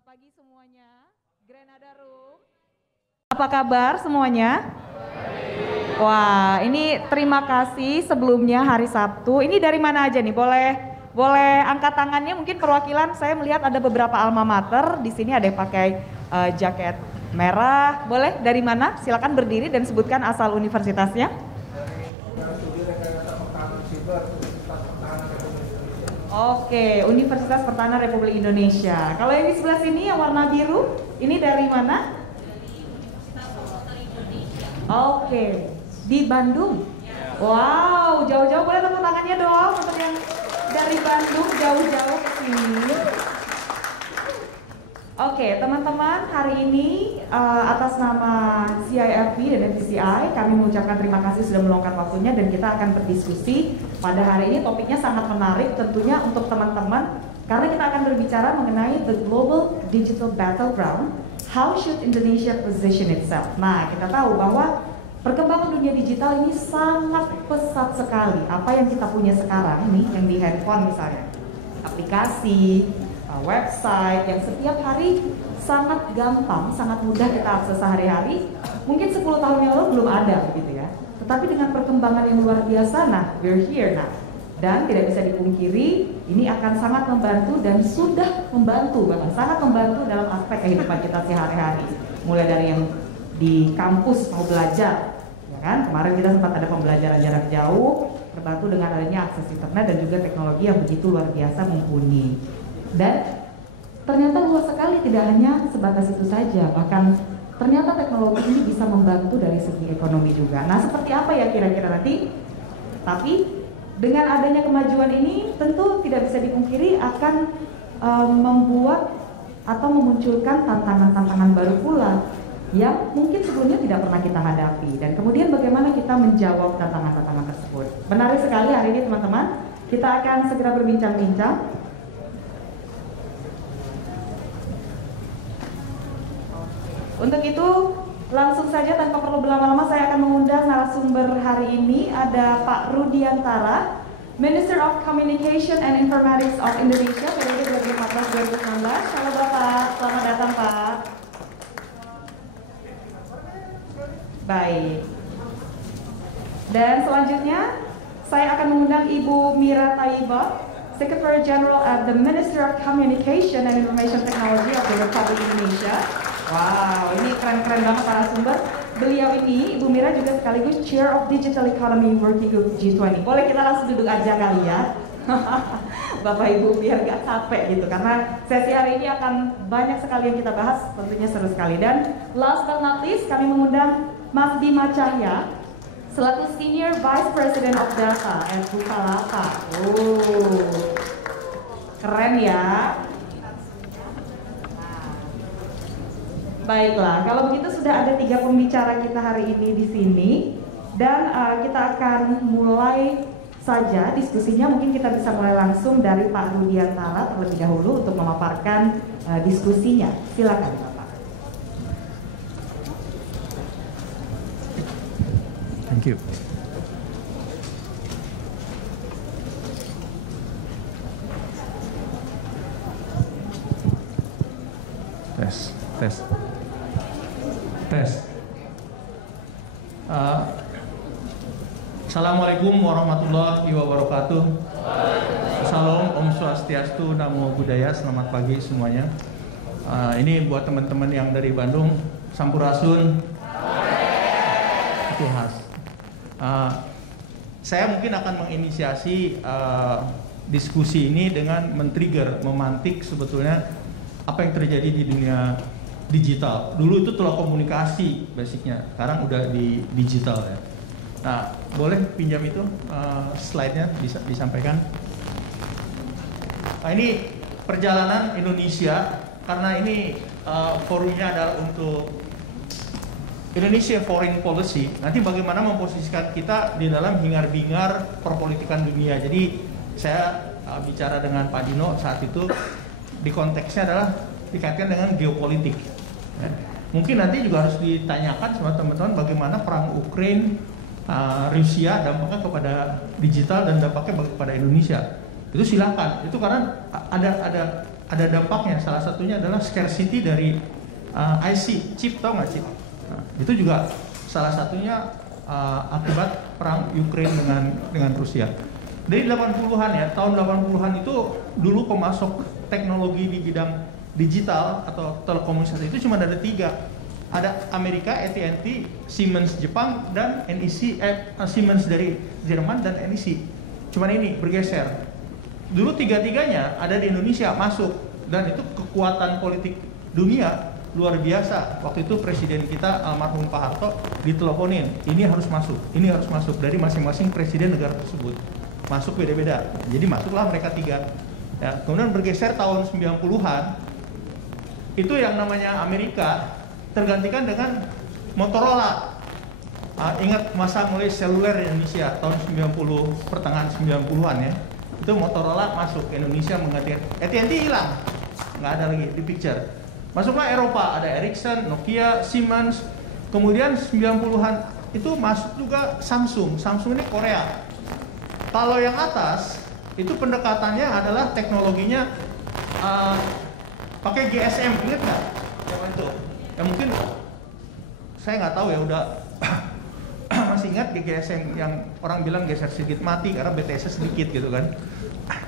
Selamat pagi semuanya, Grenada Room. Apa kabar semuanya? Wah, ini terima kasih sebelumnya hari Sabtu. Ini dari mana aja nih? Boleh angkat tangannya, mungkin perwakilan. Saya melihat ada beberapa alma mater. Di sini ada yang pakai jaket merah. Boleh dari mana? Silakan berdiri dan sebutkan asal universitasnya. Oke, Universitas Pertahanan Republik Indonesia. Kalau yang di sebelah sini yang warna biru, ini dari mana? Oke, di Bandung. Wow, jauh-jauh, boleh tepuk tangannya dong untuk yang dari Bandung jauh-jauh ke sini. Oke, teman-teman, hari ini atas nama CIFP dan FPCI kami mengucapkan terima kasih sudah meluangkan waktunya dan kita akan berdiskusi pada hari ini. Topiknya sangat menarik tentunya untuk teman-teman karena kita akan berbicara mengenai the global digital battleground. How should Indonesia position itself? Nah, kita tahu bahwa perkembangan dunia digital ini sangat pesat sekali. Apa yang kita punya sekarang nih, yang di handphone misalnya, aplikasi, website yang setiap hari sangat gampang, sangat mudah kita akses sehari-hari. Mungkin 10 tahun yang lalu belum ada begitu ya. Tetapi dengan perkembangan yang luar biasa, nah we're here nah. Dan tidak bisa dipungkiri, ini akan sangat membantu dan sudah membantu, bahkan sangat membantu dalam aspek kehidupan kita sehari-hari. Mulai dari yang di kampus mau belajar, ya kan? Kemarin kita sempat ada pembelajaran jarak jauh, terbantu dengan adanya akses internet dan juga teknologi yang begitu luar biasa mumpuni. Dan ternyata luas sekali, tidak hanya sebatas itu saja, bahkan ternyata teknologi ini bisa membantu dari segi ekonomi juga. Nah, seperti apa ya kira-kira nanti? Tapi dengan adanya kemajuan ini tentu tidak bisa dipungkiri akan membuat atau memunculkan tantangan-tantangan baru pula yang mungkin sebelumnya tidak pernah kita hadapi. Dan kemudian bagaimana kita menjawab tantangan-tantangan tersebut. Menarik sekali hari ini teman-teman, kita akan segera berbincang-bincang. Untuk itu, langsung saja tanpa perlu berlama-lama saya akan mengundang narasumber hari ini. Ada Pak Rudiantara, Minister of Communication and Informatics of Indonesia, periode 2014-2016. Halo Bapak, selamat datang Pak. Baik. Dan selanjutnya, saya akan mengundang Ibu Mira Thaibah, Secretary General at the Ministry of Communication and Information Technology of the Republic Indonesia. Wow, ini keren-keren banget para sumber. Beliau ini, Ibu Mira juga sekaligus Chair of Digital Economy Working Group G20. Boleh kita langsung duduk aja kali ya. Bapak Ibu biar gak capek gitu. Karena sesi hari ini akan banyak sekali yang kita bahas, tentunya seru sekali. Dan last but not least, kami mengundang Mas Bima Cahya, selaku Senior Vice President of Data at Bukalapak. Oh, keren ya. Baiklah, kalau begitu sudah ada 3 pembicara kita hari ini di sini dan kita akan mulai saja diskusinya. Mungkin kita bisa mulai langsung dari Pak Rudiantara terlebih dahulu untuk memaparkan diskusinya. Silakan Bapak. Thank you. Tes. Assalamualaikum warahmatullahi wabarakatuh. Salam, Om Swastiastu, Namo Buddhaya. Selamat pagi semuanya. Ini buat teman-teman yang dari Bandung, Sampurasun. Itu khas. Saya mungkin akan menginisiasi diskusi ini dengan men-trigger, memantik sebetulnya apa yang terjadi di dunia digital. Dulu itu telekomunikasi basicnya, sekarang udah di digital ya. Nah, boleh pinjam itu slide-nya bisa disampaikan. Nah, ini perjalanan Indonesia karena ini forumnya adalah untuk Indonesia Foreign Policy. Nanti bagaimana memposisikan kita di dalam hingar-bingar perpolitikan dunia. Jadi saya bicara dengan Pak Dino saat itu di konteksnya adalah dikaitkan dengan geopolitik. Ya. Mungkin nanti juga harus ditanyakan sama teman-teman bagaimana perang Ukraina, Rusia dampaknya kepada digital dan dampaknya kepada Indonesia. Itu silakan. Itu karena ada ada dampaknya. Salah satunya adalah scarcity dari IC, chip, tau nggak chip? Nah, itu juga salah satunya akibat perang Ukraine dengan Rusia. Dari 80-an ya, tahun 80-an itu dulu pemasok teknologi di bidang digital atau telekomunikasi itu cuma ada 3. Ada Amerika, AT&T, Siemens Jepang, dan NEC, Siemens dari Jerman dan NEC. Cuman ini bergeser. Dulu 3-tiganya ada di Indonesia masuk, dan itu kekuatan politik dunia luar biasa. Waktu itu presiden kita almarhum Pak Harto diteleponin, ini harus masuk dari masing-masing presiden negara tersebut. Masuk beda-beda. Jadi masuklah mereka 3. Ya, kemudian bergeser tahun 90-an. Itu yang namanya Amerika tergantikan dengan Motorola. Ingat masa mulai seluler di Indonesia tahun 90, pertengahan 90-an ya. Itu Motorola masuk ke Indonesia menggantikan. AT&T hilang, nggak ada lagi di picture. Masuklah Eropa, ada Ericsson, Nokia, Siemens. Kemudian 90-an itu masuk juga Samsung. Samsung ini Korea. Kalau yang atas itu pendekatannya adalah teknologinya pakai GSM, ingat nggak? Yang itu. Ya mungkin saya nggak tahu ya, udah masih ingat di GSM yang orang bilang geser sedikit mati karena BTS sedikit gitu kan.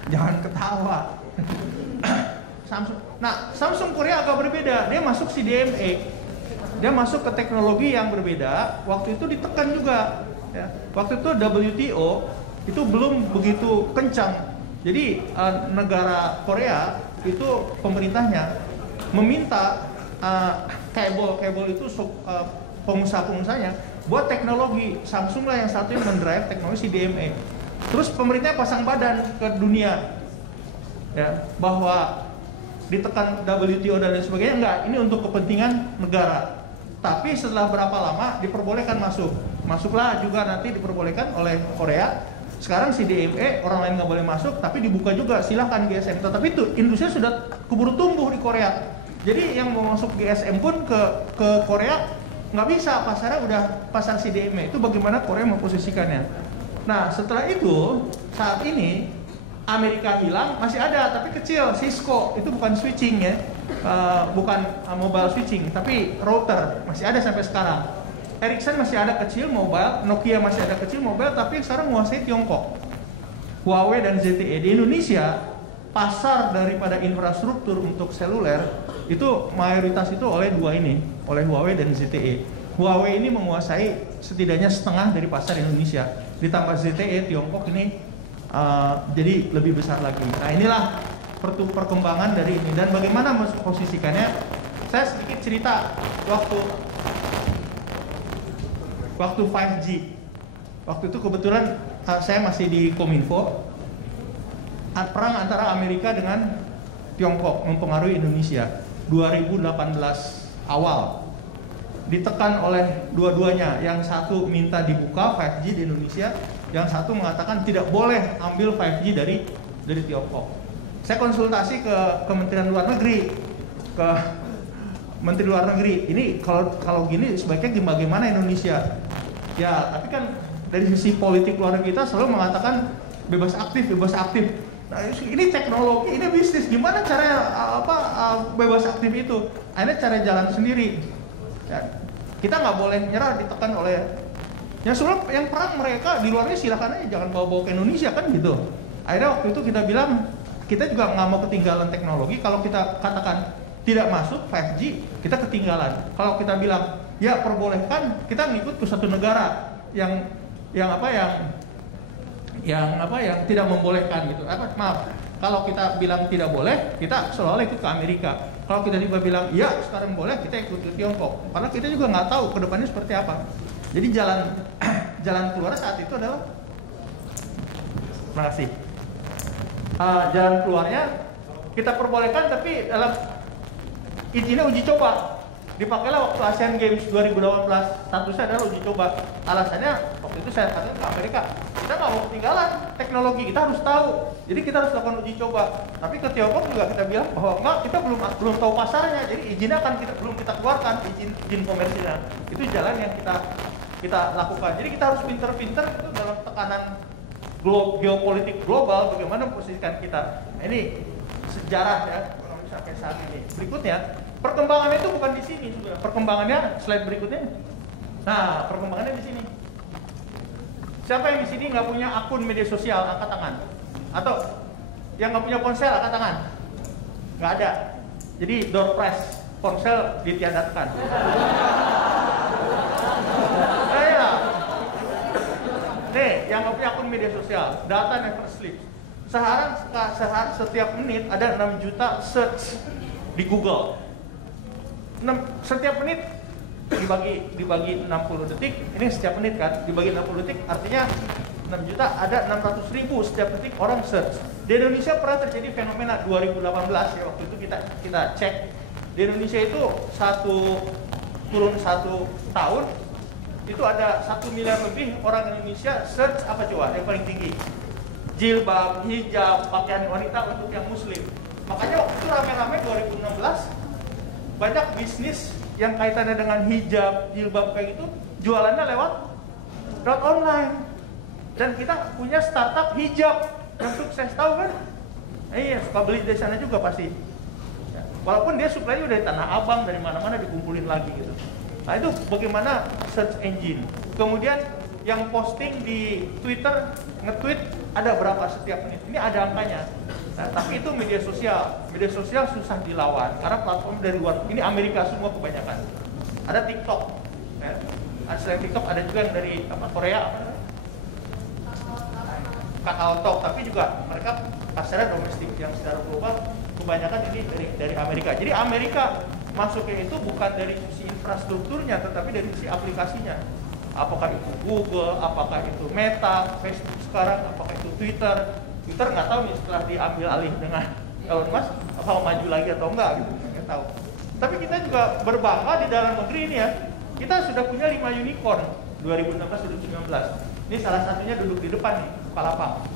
Jangan ketawa. Samsung. Nah, Samsung Korea agak berbeda. Dia masuk CDMA. Dia masuk ke teknologi yang berbeda. Waktu itu ditekan juga. Ya. Waktu itu WTO itu belum begitu kencang. Jadi negara Korea itu pemerintahnya meminta kabel itu pengusaha-pengusahanya buat teknologi. Samsung lah yang satu yang mendrive teknologi CDMA. Terus pemerintahnya pasang badan ke dunia, ya, bahwa ditekan WTO dan lain sebagainya. Enggak, ini untuk kepentingan negara. Tapi setelah berapa lama diperbolehkan masuk. Masuklah juga nanti diperbolehkan oleh Korea. Sekarang CDMA orang lain nggak boleh masuk, tapi dibuka juga silahkan GSM. Tetapi itu industri sudah keburu tumbuh di Korea. Jadi yang mau masuk GSM pun ke Korea nggak bisa, pasarnya udah pasar CDMA. Itu bagaimana Korea memposisikannya. Nah setelah itu saat ini Amerika hilang, masih ada tapi kecil. Cisco itu bukan switching ya, bukan mobile switching, tapi router masih ada sampai sekarang. Ericsson masih ada kecil mobile, Nokia masih ada kecil mobile, tapi sekarang menguasai Tiongkok. Huawei dan ZTE. Di Indonesia pasar daripada infrastruktur untuk seluler itu mayoritas itu oleh dua ini, oleh Huawei dan ZTE. Huawei ini menguasai setidaknya setengah dari pasar Indonesia. Ditambah ZTE, Tiongkok ini jadi lebih besar lagi. Nah inilah perkembangan dari ini dan bagaimana memposisikannya. Saya sedikit cerita waktu 5G. Waktu itu kebetulan saya masih di Kominfo. Perang antara Amerika dengan Tiongkok mempengaruhi Indonesia 2018 awal. Ditekan oleh dua-duanya. Yang satu minta dibuka 5G di Indonesia, yang satu mengatakan tidak boleh ambil 5G dari Tiongkok. Saya konsultasi ke Kementerian Luar Negeri, ke Menteri Luar Negeri. Ini kalau gini sebaiknya bagaimana Indonesia? Ya, tapi kan dari sisi politik luar negeri kita selalu mengatakan bebas aktif. Nah, ini teknologi, ini bisnis. Gimana cara bebas aktif itu? Akhirnya cara jalan sendiri. Ya, kita nggak boleh nyerah ditekan oleh yang perang mereka di luarnya, silakan aja, jangan bawa-bawa ke Indonesia kan gitu. Akhirnya waktu itu kita bilang kita juga nggak mau ketinggalan teknologi. Kalau kita katakan tidak masuk 5G, kita ketinggalan. Kalau kita bilang ya perbolehkan, kita ngikut ke satu negara yang tidak membolehkan gitu. Kalau kita bilang tidak boleh, kita seolah-olah ikut ke Amerika. Kalau kita juga bilang ya sekarang boleh, kita ikut ke Tiongkok. Karena kita juga nggak tahu kedepannya seperti apa. Jadi jalan keluar saat itu adalah, terima kasih. Jalan keluarnya kita perbolehkan, tapi dalam izinnya uji coba. Dipakailah waktu Asian Games 2018, statusnya adalah uji coba. Alasannya waktu itu saya katakan ke Amerika, kita nggak mau ketinggalan teknologi, kita harus tahu. Jadi kita harus lakukan uji coba. Tapi ke Tiongkok juga kita bilang bahwa enggak, kita belum tahu pasarnya, jadi izinnya kan belum kita keluarkan, izin komersilnya. Itu jalan yang kita lakukan. Jadi kita harus pinter-pinter itu dalam tekanan geopolitik global, bagaimana memposisikan kita. Ini sejarah ya, sampai saat ini. Berikutnya, perkembangannya itu bukan di sini juga. Perkembangannya slide berikutnya. Nah, perkembangannya di sini. Siapa yang di sini nggak punya akun media sosial, angkat tangan. Atau yang nggak punya ponsel, angkat tangan. Nggak ada. Jadi door prize ponsel ditiadakan. Nih, yang nggak punya akun media sosial, data never sleeps. Setiap menit ada 6 juta search di Google. Setiap menit dibagi 60 detik, ini setiap menit kan, dibagi 60 detik, artinya 6 juta, ada 600.000 setiap detik orang search. Di Indonesia pernah terjadi fenomena 2018 ya, waktu itu kita cek. Di Indonesia itu turun 1 tahun, itu ada 1 miliar lebih orang Indonesia search apa coba yang paling tinggi? Jilbab, hijab, pakaian wanita untuk yang muslim. Makanya waktu itu rame-rame 2016 banyak bisnis yang kaitannya dengan hijab, jilbab kayak gitu, jualannya lewat online. Dan kita punya startup hijab yang sukses, tahu kan? Iya, suka beli di sana juga pasti. Ya, walaupun dia suplainya dari Tanah Abang, dari mana-mana dikumpulin lagi gitu. Nah itu bagaimana search engine. Kemudian yang posting di Twitter, nge-tweet ada berapa setiap menit. Ini ada angkanya. Nah, tapi itu media sosial. Media sosial susah dilawan karena platform dari luar. Ini Amerika semua kebanyakan. Ada TikTok. Ya. Selain TikTok ada juga yang dari Korea. KakaoTalk. Tapi juga mereka pasarnya domestik. Yang secara global kebanyakan ini dari Amerika. Jadi Amerika masuknya itu bukan dari sisi infrastrukturnya, tetapi dari sisi aplikasinya. Apakah itu Google, apakah itu Meta, Facebook sekarang, apakah itu Twitter. Twitter nggak tahu nih setelah diambil alih dengan Elon Musk, apa maju lagi atau enggak gitu, nggak tahu. Tapi kita juga berbangga di dalam negeri ini ya. Kita sudah punya 5 unicorn 2016-2019. Ini salah satunya duduk di depan nih, Bukalapak.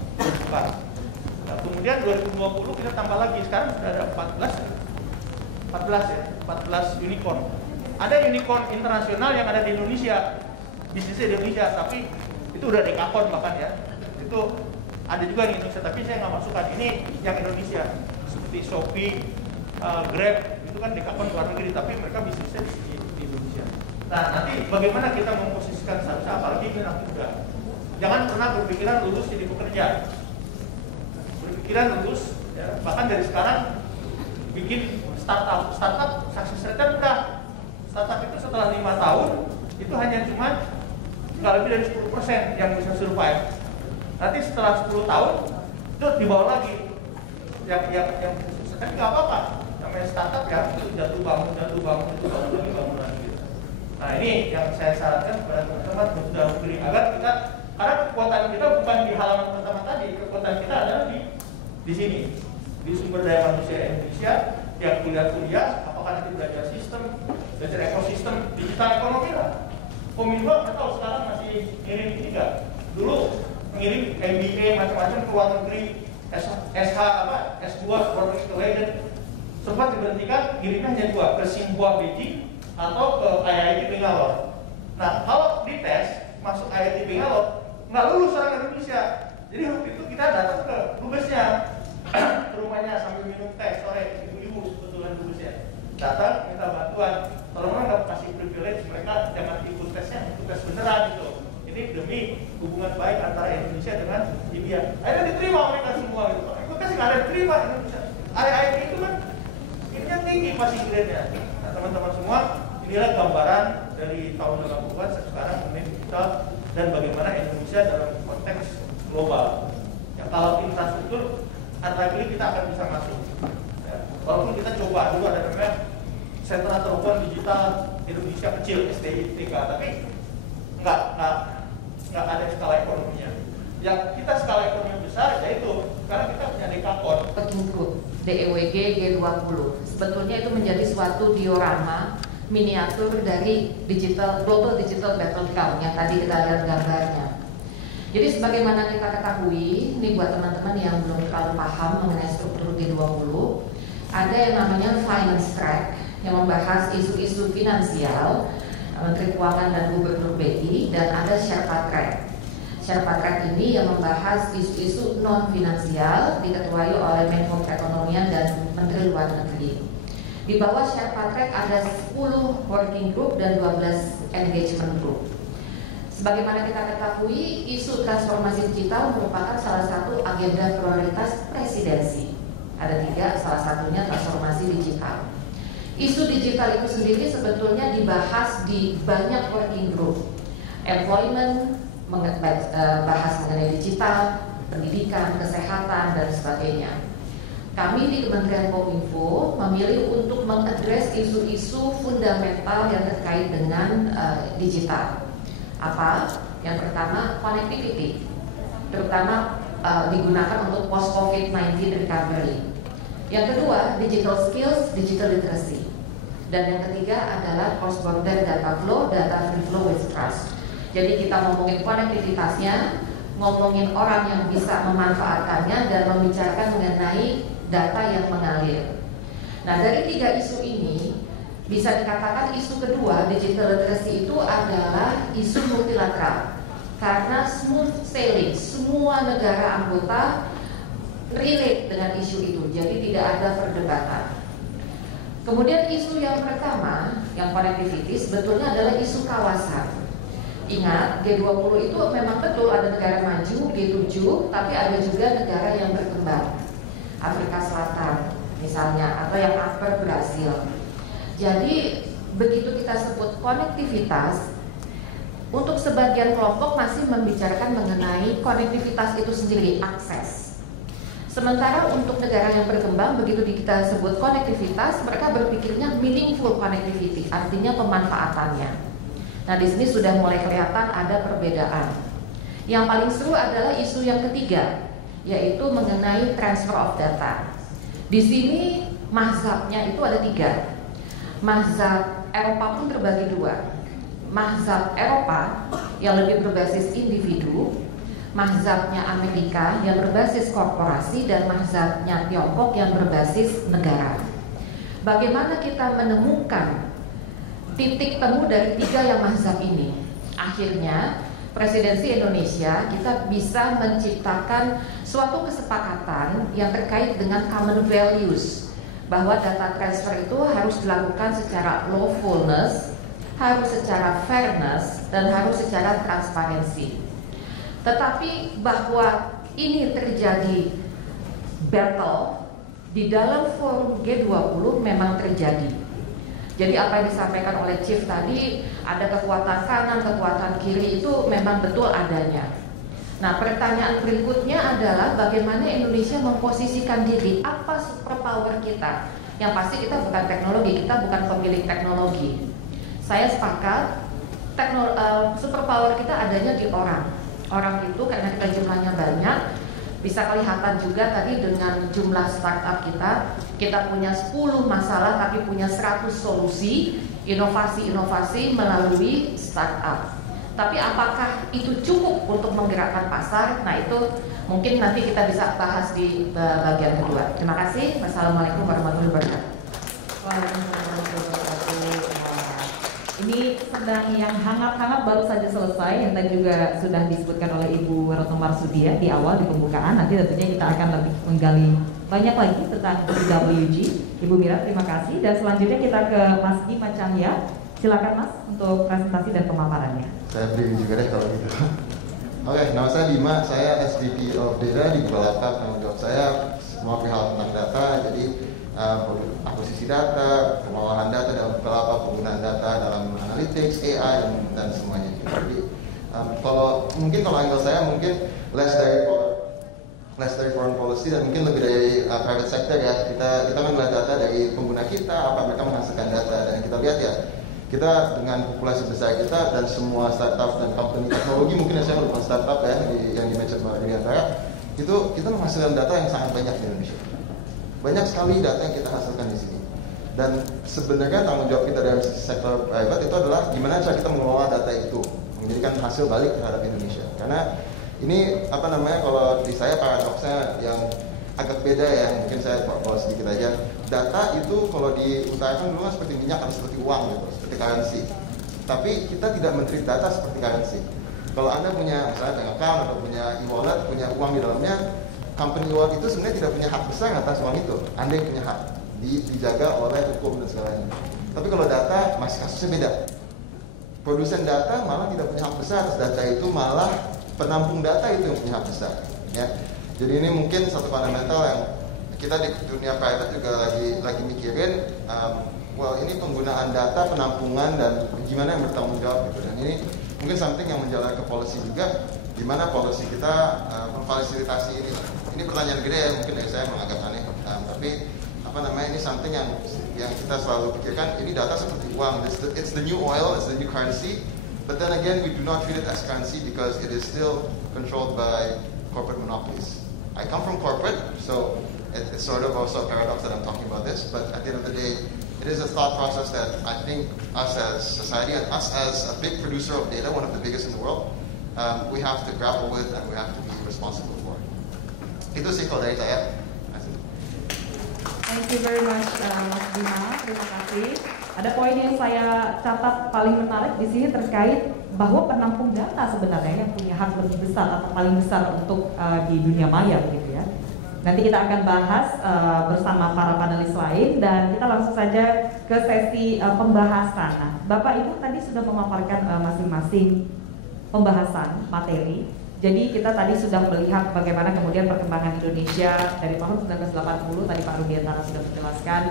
Nah, kemudian 2020 kita tambah lagi, sekarang sudah ada 14 unicorn. Ada unicorn internasional yang ada di Indonesia, bisnisnya di Indonesia, tapi itu udah dekakon bahkan ya. Itu ada juga di Indonesia, tapi saya nggak masukkan. Ini yang Indonesia, seperti Shopee, Grab, itu kan dekakon luar negeri, tapi mereka bisnisnya di Indonesia. Nah, nanti bagaimana kita memposisikan startup, apalagi ini anak muda. Jangan pernah berpikiran lulus jadi pekerja. Berpikiran lulus, ya, bahkan dari sekarang bikin startup sukses rate mudah. Startup itu setelah 5 tahun itu hanya cuma nggak lebih dari 10% yang bisa survive. Nanti setelah 10 tahun itu dibawa lagi yang sukses, tapi nggak apa-apa. Namanya startup ya, itu jatuh bangun lagi gitu. Nah ini yang saya sarankan kepada teman-teman sudah beri agar kita, karena kekuatan kita bukan di halaman pertama tadi, kekuatan kita adalah di sini, di sumber daya manusia Indonesia yang kuliah, apakah nanti belajar sistem, belajar ekosistem, digital ekonomi lah. Kominfo nggak tahu sekarang masih ngirim ini nggak? Dulu mengirim MBA macam-macam ke luar negeri, S2 luar negeri ke Leiden, sempat diberhentikan, kirimnya hanya 2, ke Tsinghua Beijing atau ke IIT Bangalore. Nah kalau dites masuk IIT Bangalore nggak lulus orang Indonesia. Jadi waktu itu kita datang ke dubesnya, ke rumahnya sambil minum teh sore, ibu-ibu kebetulan dubesnya datang minta bantuan. Kalau orang nggak kasih privilege, mereka jangan ikut tesnya, ikut tes beneran gitu. Ini demi hubungan baik antara Indonesia dengan India. Akhirnya diterima mereka semua gitu. Ikut tes nggak ada diterima Indonesia. IIT itu kan ininya tinggi pasti grade-nya. Nah teman-teman semua, inilah gambaran dari tahun 80-an sekarang mengenai digital dan bagaimana Indonesia dalam konteks global. Ya, kalau infrastruktur, unlikely kita akan bisa masuk. Ya, walaupun kita coba dulu ada namanya sentra telepon digital Indonesia kecil SDITK, tapi nggak ada skala ekonominya. Yang kita skala ekonomi besar yaitu karena kita punya dekakon. Petunjuk DEWG G20 sebetulnya itu menjadi suatu diorama miniatur dari global digital battleground yang tadi kita lihat gambarnya. Jadi sebagaimana kita ketahui, ini buat teman-teman yang belum terlalu paham mengenai struktur G20, ada yang namanya finance track yang membahas isu-isu finansial, Menteri Keuangan dan Gubernur BI, dan ada Sherpa track. Sherpa Track ini yang membahas isu-isu non-finansial diketuai oleh Menko Perekonomian dan Menteri Luar Negeri. Di bawah Sherpa Track ada 10 working group dan 12 engagement group. Sebagaimana kita ketahui, isu transformasi digital merupakan salah satu agenda prioritas presidensi. Ada 3, salah satunya transformasi digital. Isu digital itu sendiri sebetulnya dibahas di banyak working group. Employment, bahas mengenai digital, pendidikan, kesehatan, dan sebagainya. Kami di Kementerian Kominfo memilih untuk mengadres isu-isu fundamental yang terkait dengan digital. Apa? Yang pertama, connectivity, terutama digunakan untuk post-COVID-19 recovery. Yang kedua, digital skills, digital literacy. Dan yang ketiga adalah cross-border data flow, data free flow with trust. Jadi kita ngomongin konektivitasnya, ngomongin orang yang bisa memanfaatkannya, dan membicarakan mengenai data yang mengalir. Nah, dari 3 isu ini, bisa dikatakan isu kedua, digital literacy, itu adalah isu multilateral. Karena smooth sailing, semua negara anggota relate dengan isu itu, jadi tidak ada perdebatan. Kemudian isu yang pertama, yang connectivity, sebetulnya adalah isu kawasan. Ingat, G20 itu memang betul ada negara maju, G7, tapi ada juga negara yang berkembang. Afrika Selatan misalnya, atau yang upper Brasil. Jadi begitu kita sebut konektivitas, untuk sebagian kelompok masih membicarakan mengenai konektivitas itu sendiri, akses. Sementara untuk negara yang berkembang, begitu kita sebut konektivitas, mereka berpikirnya meaningful connectivity, artinya pemanfaatannya. Nah, di sini sudah mulai kelihatan ada perbedaan. Yang paling seru adalah isu yang ketiga, yaitu mengenai transfer of data. Di sini mazhabnya itu ada 3. Mazhab Eropa pun terbagi 2. Mazhab Eropa yang lebih berbasis individu, mazhabnya Amerika yang berbasis korporasi, dan mazhabnya Tiongkok yang berbasis negara. Bagaimana kita menemukan titik temu dari 3 yang mazhab ini? Akhirnya Presidensi Indonesia kita bisa menciptakan suatu kesepakatan yang terkait dengan common values, bahwa data transfer itu harus dilakukan secara lawfulness, harus secara fairness, dan harus secara transparansi. Tetapi bahwa ini terjadi battle di dalam forum G20 memang terjadi. Jadi apa yang disampaikan oleh Chief tadi, ada kekuatan kanan, kekuatan kiri, itu memang betul adanya. Nah, pertanyaan berikutnya adalah bagaimana Indonesia memposisikan diri, apa superpower kita? Yang pasti kita bukan teknologi, kita bukan pemilik teknologi. Saya sepakat, superpower kita adanya di orang. Orang itu karena kita jumlahnya banyak, bisa kelihatan juga tadi dengan jumlah startup kita punya 10 masalah tapi punya 100 solusi, inovasi-inovasi melalui startup. Tapi apakah itu cukup untuk menggerakkan pasar? Nah, itu mungkin nanti kita bisa bahas di bagian kedua. Terima kasih. Wassalamualaikum warahmatullahi wabarakatuh. Waalaikumsalam warahmatullahi wabarakatuh. Ini sedang yang hangat-hangat baru saja selesai, yang tadi juga sudah disebutkan oleh Ibu Retno Marsudi di awal di pembukaan. Nanti tentunya kita akan lebih menggali banyak lagi tentang WG. Ibu Mira, terima kasih. Dan selanjutnya kita ke Mas Ima Cahya. Silakan Mas untuk presentasi dan pemaparannya. Saya beri juga deh kalau gitu. Oke, nama saya Bima, saya SVP of Data di Bukalapak. Tanggung jawab saya semua perihal tentang data, jadi akuisisi data, pengolahan data dalam Bukalapak, penggunaan data dalam analytics, AI, dan semuanya. Jadi kalau angle saya mungkin less dari foreign policy dan mungkin lebih dari private sector ya. Kita kan melihat data dari pengguna kita, apa mereka menghasilkan data, dan kita lihat ya, kita dengan populasi besar kita dan semua startup dan company teknologi, mungkin saya merupakan startup ya yang di-mention di antara itu, kita menghasilkan data yang sangat banyak di Indonesia. Banyak sekali data yang kita hasilkan di sini. Dan sebenarnya tanggung jawab kita dari sektor private itu adalah gimana cara kita mengelola data itu, menjadikan hasil balik terhadap Indonesia. Karena ini kalau di saya paradoksnya yang agak beda ya, mungkin saya bawa sedikit aja. Data itu kalau diutarakan dulu kan seperti minyak atau seperti uang gitu, seperti currency. Tapi kita tidak men-treat data seperti currency. Kalau Anda punya misalnya bank account atau punya e-wallet, punya uang di dalamnya, company wallet itu sebenarnya tidak punya hak besar atas uang itu. Anda yang punya hak, dijaga oleh hukum dan segalanya. Tapi kalau data masih kasusnya beda. Produsen data malah tidak punya hak besar atas data itu, malah penampung data itu yang punya hak besar. Ya. Jadi ini mungkin satu fundamental yang kita di dunia private juga lagi mikirin. Well, ini penggunaan data, penampungan, dan gimana yang bertanggung jawab gitu. Dan ini mungkin something yang menjalar ke policy juga, gimana policy kita memfasilitasi ini. Ini pertanyaan gede ya, mungkin dari saya menganggap aneh, tapi apa namanya, ini something yang kita selalu pikirkan. Ini data seperti uang, it's the new oil, it's the new currency, but then again we do not treat it as currency because it is still controlled by corporate monopolies. I come from corporate, so it's sort of also a paradox that I'm talking about this, but at the end of the day, it is a thought process that I think us as society and us as a big producer of data, one of the biggest in the world, we have to grapple with and we have to be responsible for. Itu sih kalau dari saya. Thank you very much, Mas Bima. Terima kasih. Ada poin yang saya catat paling menarik di sini terkait bahwa penampung data sebenarnya yang punya hak lebih besar atau paling besar untuk di dunia maya, begitu ya. Nanti kita akan bahas bersama para panelis lain dan kita langsung saja ke sesi pembahasan. Nah, Bapak Ibu tadi sudah memaparkan masing-masing pembahasan materi. Jadi kita tadi sudah melihat bagaimana kemudian perkembangan Indonesia dari tahun 1980. Tadi Pak Rudiantara sudah menjelaskan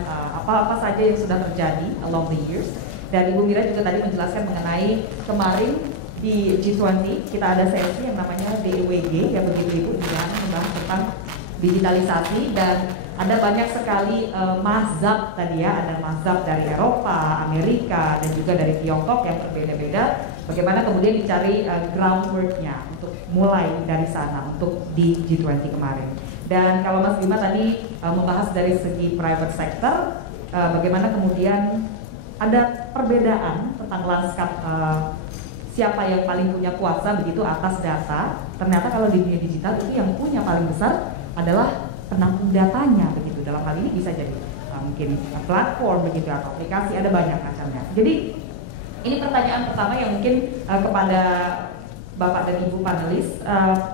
apa-apa saja yang sudah terjadi along the years. Dan Ibu Mira juga tadi menjelaskan mengenai kemarin di G20 kita ada sesi yang namanya DEWG, ya begitu Ibu, membahas tentang digitalisasi, dan ada banyak sekali mazhab tadi ya, ada mazhab dari Eropa, Amerika, dan juga dari Tiongkok yang berbeda-beda. Bagaimana kemudian dicari groundwork-nya untuk mulai dari sana untuk di G20 kemarin. Dan kalau Mas Bima tadi membahas dari segi private sector, bagaimana kemudian ada perbedaan tentang lanskap siapa yang paling punya kuasa begitu atas data. Ternyata kalau di dunia digital itu yang punya paling besar adalah penampung datanya begitu. Dalam hal ini bisa jadi mungkin platform begitu atau aplikasi, ada banyak macamnya. Jadi ini pertanyaan pertama yang mungkin kepada Bapak dan Ibu panelis.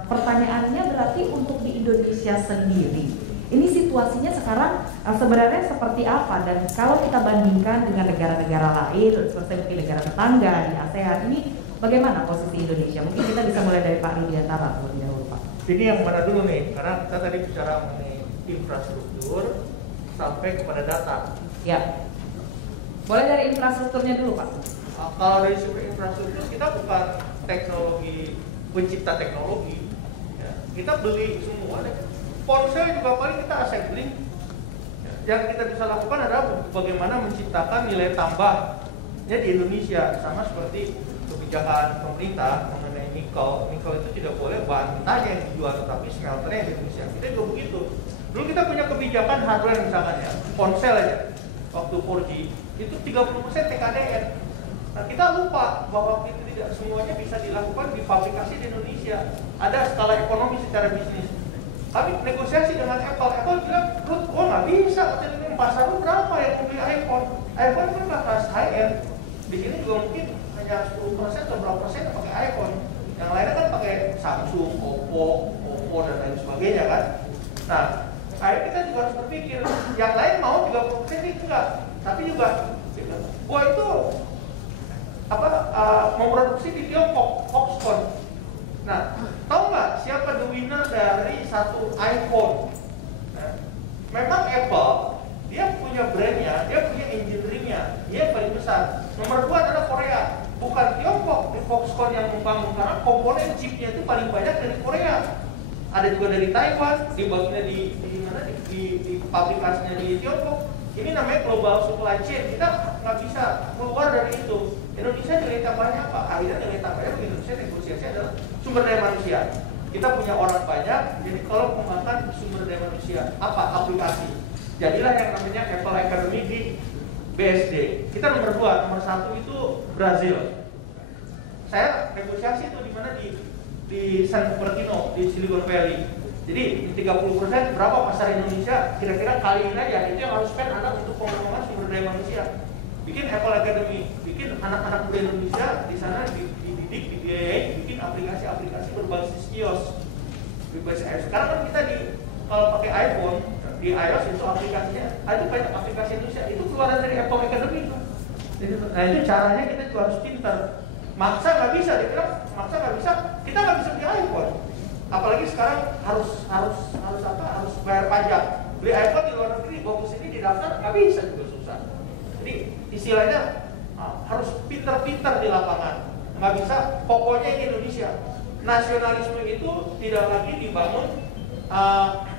Pertanyaannya berarti untuk di Indonesia sendiri, ini situasinya sekarang sebenarnya seperti apa, dan kalau kita bandingkan dengan negara-negara lain seperti negara tetangga di ASEAN, ini bagaimana posisi Indonesia? Mungkin kita bisa mulai dari Pak Rudiantara terlebih dahulu, Pak. Ini yang mana dulu nih, karena kita tadi bicara mengenai infrastruktur sampai kepada data. Ya, boleh dari infrastrukturnya dulu, Pak. Kalau dari sumber infrastruktur, kita bukan teknologi, pencipta teknologi ya. Kita beli semua deh. Ponsel juga paling kita assembling ya. Yang kita bisa lakukan adalah bagaimana menciptakan nilai tambahnya di Indonesia, sama seperti kebijakan pemerintah mengenai nikel itu tidak boleh bahan mentahnya yang dijual, tetapi smelternya di Indonesia. Kita juga begitu. Dulu kita punya kebijakan hardware misalkan ya, ponsel aja waktu 4G itu 30% TKDN. Nah, kita lupa bahwa itu tidak semuanya bisa dilakukan di fabrikasi di Indonesia. Ada skala ekonomi secara bisnis. Kami negosiasi dengan Apple bilang, gua nggak bisa, pasar lu berapa yang mau beli iPhone? iPhone kan nggak kelas high end. Di sini juga mungkin hanya 10% atau berapa persen yang pakai iPhone. Yang lainnya kan pakai Samsung, Oppo dan lain sebagainya kan. Nah, akhirnya kita juga harus berpikir, yang lain mau 30% itu enggak, tapi juga gua itu memproduksi di Tiongkok, Foxconn. Nah, tahu nggak siapa the winner dari satu iPhone? Nah, memang Apple, dia punya brandnya, dia punya engineeringnya, dia paling besar. Nomor 2 adalah Korea, bukan Tiongkok. Di Foxconn yang membangun, karena komponen chipnya itu paling banyak dari Korea. Ada juga dari Taiwan, dibaginya di pabrikasinya di Tiongkok. Ini namanya global supply chain. Kita nggak bisa keluar dari itu. Indonesia nilai tambahnya apa? Akhirnya nilai tambahnya bagi Indonesia negosiasi adalah sumber daya manusia. Kita punya orang banyak, jadi kalau mengembangkan sumber daya manusia, apa? Aplikasi. Jadilah yang namanya Apple Academy di BSD. Kita nomor 2, nomor 1 itu Brazil. Saya negosiasi itu di mana di San Cupertino, di Silicon Valley. Jadi 30% berapa pasar Indonesia, kira-kira kali ini aja itu yang harus spend anak untuk pengembangan sumber daya manusia. Bikin Apple Academy, bikin anak-anak muda Indonesia di sana dididik, dibiayai, bikin aplikasi berbasis iOS. Sekarang kan kita kalau pakai iPhone di iOS itu aplikasinya, ada banyak aplikasi Indonesia itu keluaran dari Apple Academy. Nah itu caranya kita juga harus pintar. Maksa nggak bisa, kita nggak bisa beli iPhone. Apalagi sekarang harus bayar pajak. Beli iPhone di luar negeri, bawa sini di daftar nggak bisa, juga susah. Jadi istilahnya harus pintar-pintar di lapangan. Nggak bisa, pokoknya ini Indonesia. Nasionalisme itu tidak lagi dibangun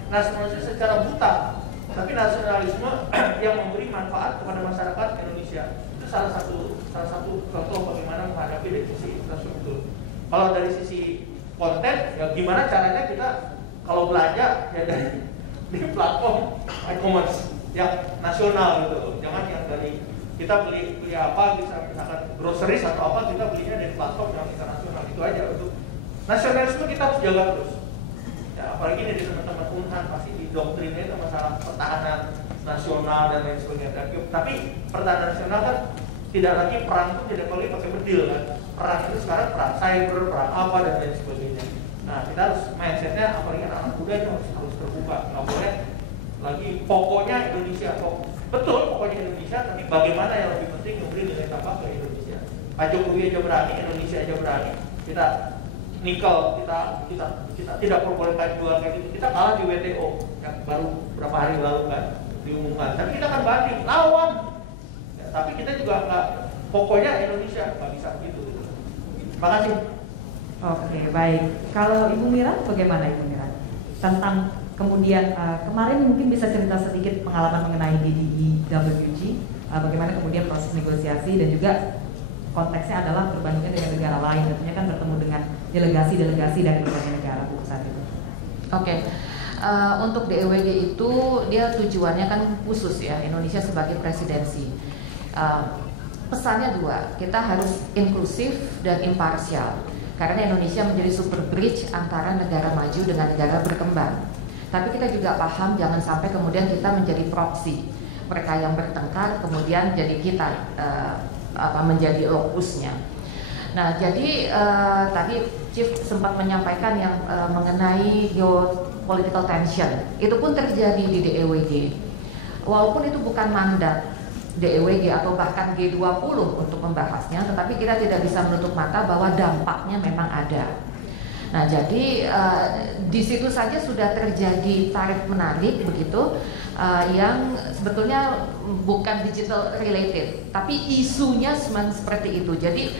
nasionalisme secara buta, tapi nasionalisme yang memberi manfaat kepada masyarakat Indonesia. Itu salah satu contoh bagaimana menghadapi dari sisi infrastruktur. Kalau dari sisi konten, ya gimana caranya kita kalau belanja ya dari platform e-commerce yang nasional gitu, jangan yang dari kita beli apa, misalkan groceries atau apa, kita belinya dari platform yang internasional. Itu aja. Untuk nasionalisme kita harus jaga terus. Ya, apalagi dari teman-teman Unhan pasti di doktrinnya itu masalah pertahanan nasional dan lain sebagainya. Tapi pertahanan nasional kan tidak lagi perang itu tidak boleh pakai bedil kan. Perang itu sekarang perang cyber, perang apa dan lain sebagainya. Nah kita harus mindsetnya, apalagi anak-anak muda itu harus terbuka. Nggak boleh lagi pokoknya Indonesia. Betul pokoknya Indonesia, tapi bagaimana yang lebih penting memberi nilai tambah ke Indonesia. Pak Jokowi aja berani, Indonesia aja berani. Kita nikel, kita tidak perbolehkan jual kayak gitu. Kita kalah di WTO yang baru beberapa hari lalu kan diumumkan. Tapi kita akan banding, lawan. Ya, tapi kita juga nggak, pokoknya Indonesia nggak bisa begitu. Terima kasih. Oke, baik. Kalau Ibu Mira, bagaimana Ibu Mira? Tentang kemudian kemarin mungkin bisa cerita sedikit pengalaman mengenai DDIWG, bagaimana kemudian proses negosiasi dan juga konteksnya adalah berbandingkan dengan negara lain, tentunya kan bertemu dengan delegasi-delegasi dari berbagai negara Bu saat itu. Oke. Untuk DEWG itu dia tujuannya kan khusus ya, Indonesia sebagai presidensi. Pesannya dua, kita harus inklusif dan imparsial. Karena Indonesia menjadi super bridge antara negara maju dengan negara berkembang. Tapi kita juga paham jangan sampai kemudian kita menjadi proxy. Mereka yang bertengkar kemudian jadi kita menjadi lokusnya. Nah, jadi tadi Chief sempat menyampaikan yang mengenai geopolitical tension. Itu pun terjadi di DEWG. Walaupun itu bukan mandat DEWG atau bahkan G20 untuk membahasnya, tetapi kita tidak bisa menutup mata bahwa dampaknya memang ada. Nah, jadi di situ saja sudah terjadi tarik menarik begitu, yang sebetulnya bukan digital related, tapi isunya seperti itu. Jadi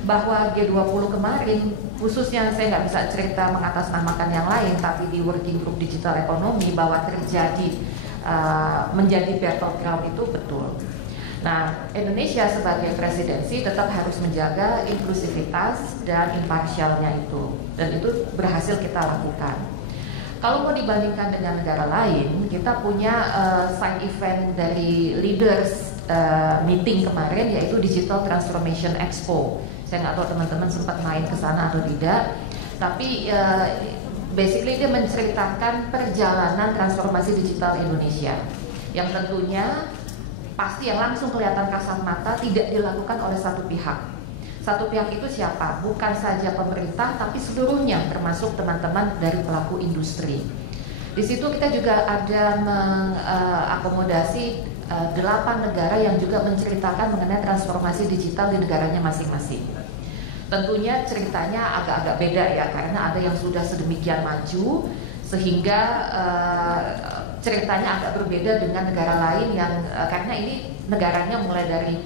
bahwa G20 kemarin, khususnya saya nggak bisa cerita mengatasnamakan yang lain, tapi di working group digital ekonomi bahwa terjadi menjadi battleground itu betul. Nah, Indonesia sebagai presidensi tetap harus menjaga inklusivitas dan imparsialnya itu, dan itu berhasil kita lakukan. Kalau mau dibandingkan dengan negara lain, kita punya side event dari leaders meeting kemarin, yaitu Digital Transformation Expo. Saya nggak tahu teman-teman sempat main ke sana atau tidak, tapi basically dia menceritakan perjalanan transformasi digital Indonesia, yang tentunya pasti yang langsung kelihatan kasat mata tidak dilakukan oleh satu pihak. Satu pihak itu siapa? Bukan saja pemerintah, tapi seluruhnya, termasuk teman-teman dari pelaku industri. Di situ kita juga ada mengakomodasi 8 negara yang juga menceritakan mengenai transformasi digital di negaranya masing-masing. Tentunya ceritanya agak-agak beda ya, karena ada yang sudah sedemikian maju sehingga ceritanya agak berbeda dengan negara lain yang karena ini negaranya mulai dari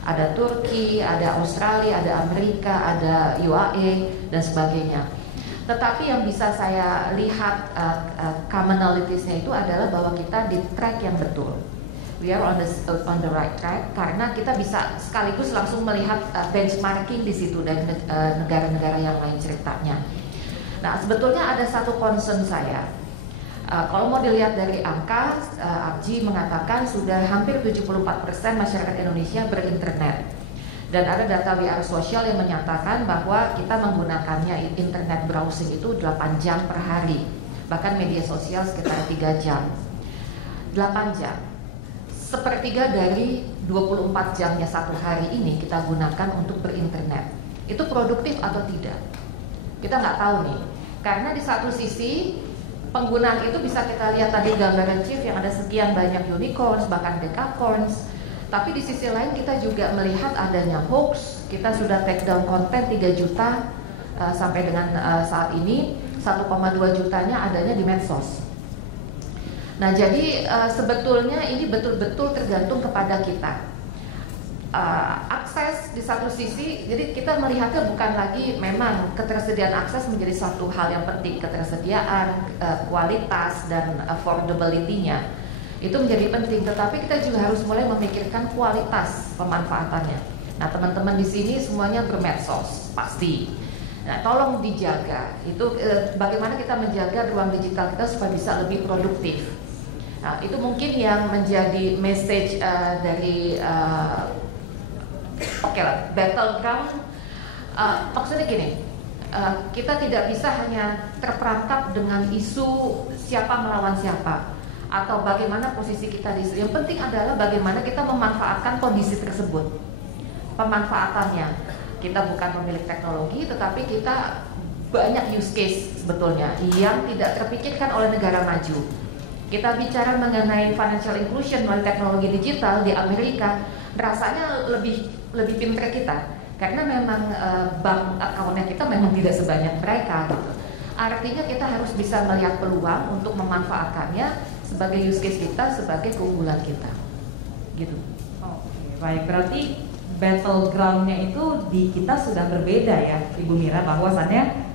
ada Turki, ada Australia, ada Amerika, ada UAE dan sebagainya. Tetapi yang bisa saya lihat commonalities-nya itu adalah bahwa kita di track yang betul. We are on the right track karena kita bisa sekaligus langsung melihat benchmarking di situ dari negara-negara yang lain ceritanya. Nah, sebetulnya ada satu concern saya. Kalau mau dilihat dari angka, Abji mengatakan sudah hampir 74% masyarakat Indonesia berinternet. Dan ada data We Are Social yang menyatakan bahwa kita menggunakannya internet browsing itu 8 jam per hari. Bahkan media sosial sekitar 3 jam. 8 jam. Sepertiga dari 24 jamnya satu hari ini kita gunakan untuk berinternet. Itu produktif atau tidak? Kita nggak tahu nih, karena di satu sisi penggunaan itu bisa kita lihat tadi gambaran Chief yang ada sekian banyak unicorns, bahkan decacorns. Tapi di sisi lain kita juga melihat adanya hoax. Kita sudah take down konten 3 juta sampai dengan saat ini 1,2 jutanya adanya di medsos. Nah, jadi sebetulnya ini betul-betul tergantung kepada kita. Akses di satu sisi, jadi kita melihatnya bukan lagi memang ketersediaan akses menjadi satu hal yang penting, ketersediaan, kualitas dan affordability-nya itu menjadi penting, tetapi kita juga harus mulai memikirkan kualitas pemanfaatannya. Nah, teman-teman di sini semuanya bermedsos pasti. Nah, tolong dijaga. Itu bagaimana kita menjaga ruang digital kita supaya bisa lebih produktif. Nah, itu mungkin yang menjadi message dari battleground. Maksudnya gini, kita tidak bisa hanya terperangkap dengan isu siapa melawan siapa atau bagaimana posisi kita di situ. Yang penting adalah bagaimana kita memanfaatkan kondisi tersebut. Pemanfaatannya, kita bukan pemilik teknologi, tetapi kita banyak use case sebetulnya yang tidak terpikirkan oleh negara maju. Kita bicara mengenai financial inclusion melalui teknologi digital di Amerika, rasanya lebih pintar kita, karena memang bank account-nya kita memang tidak sebanyak mereka gitu. Artinya kita harus bisa melihat peluang untuk memanfaatkannya sebagai use case kita, sebagai keunggulan kita gitu. Oke, baik, berarti battleground-nya itu di kita sudah berbeda ya Ibu Mira, bahwasannya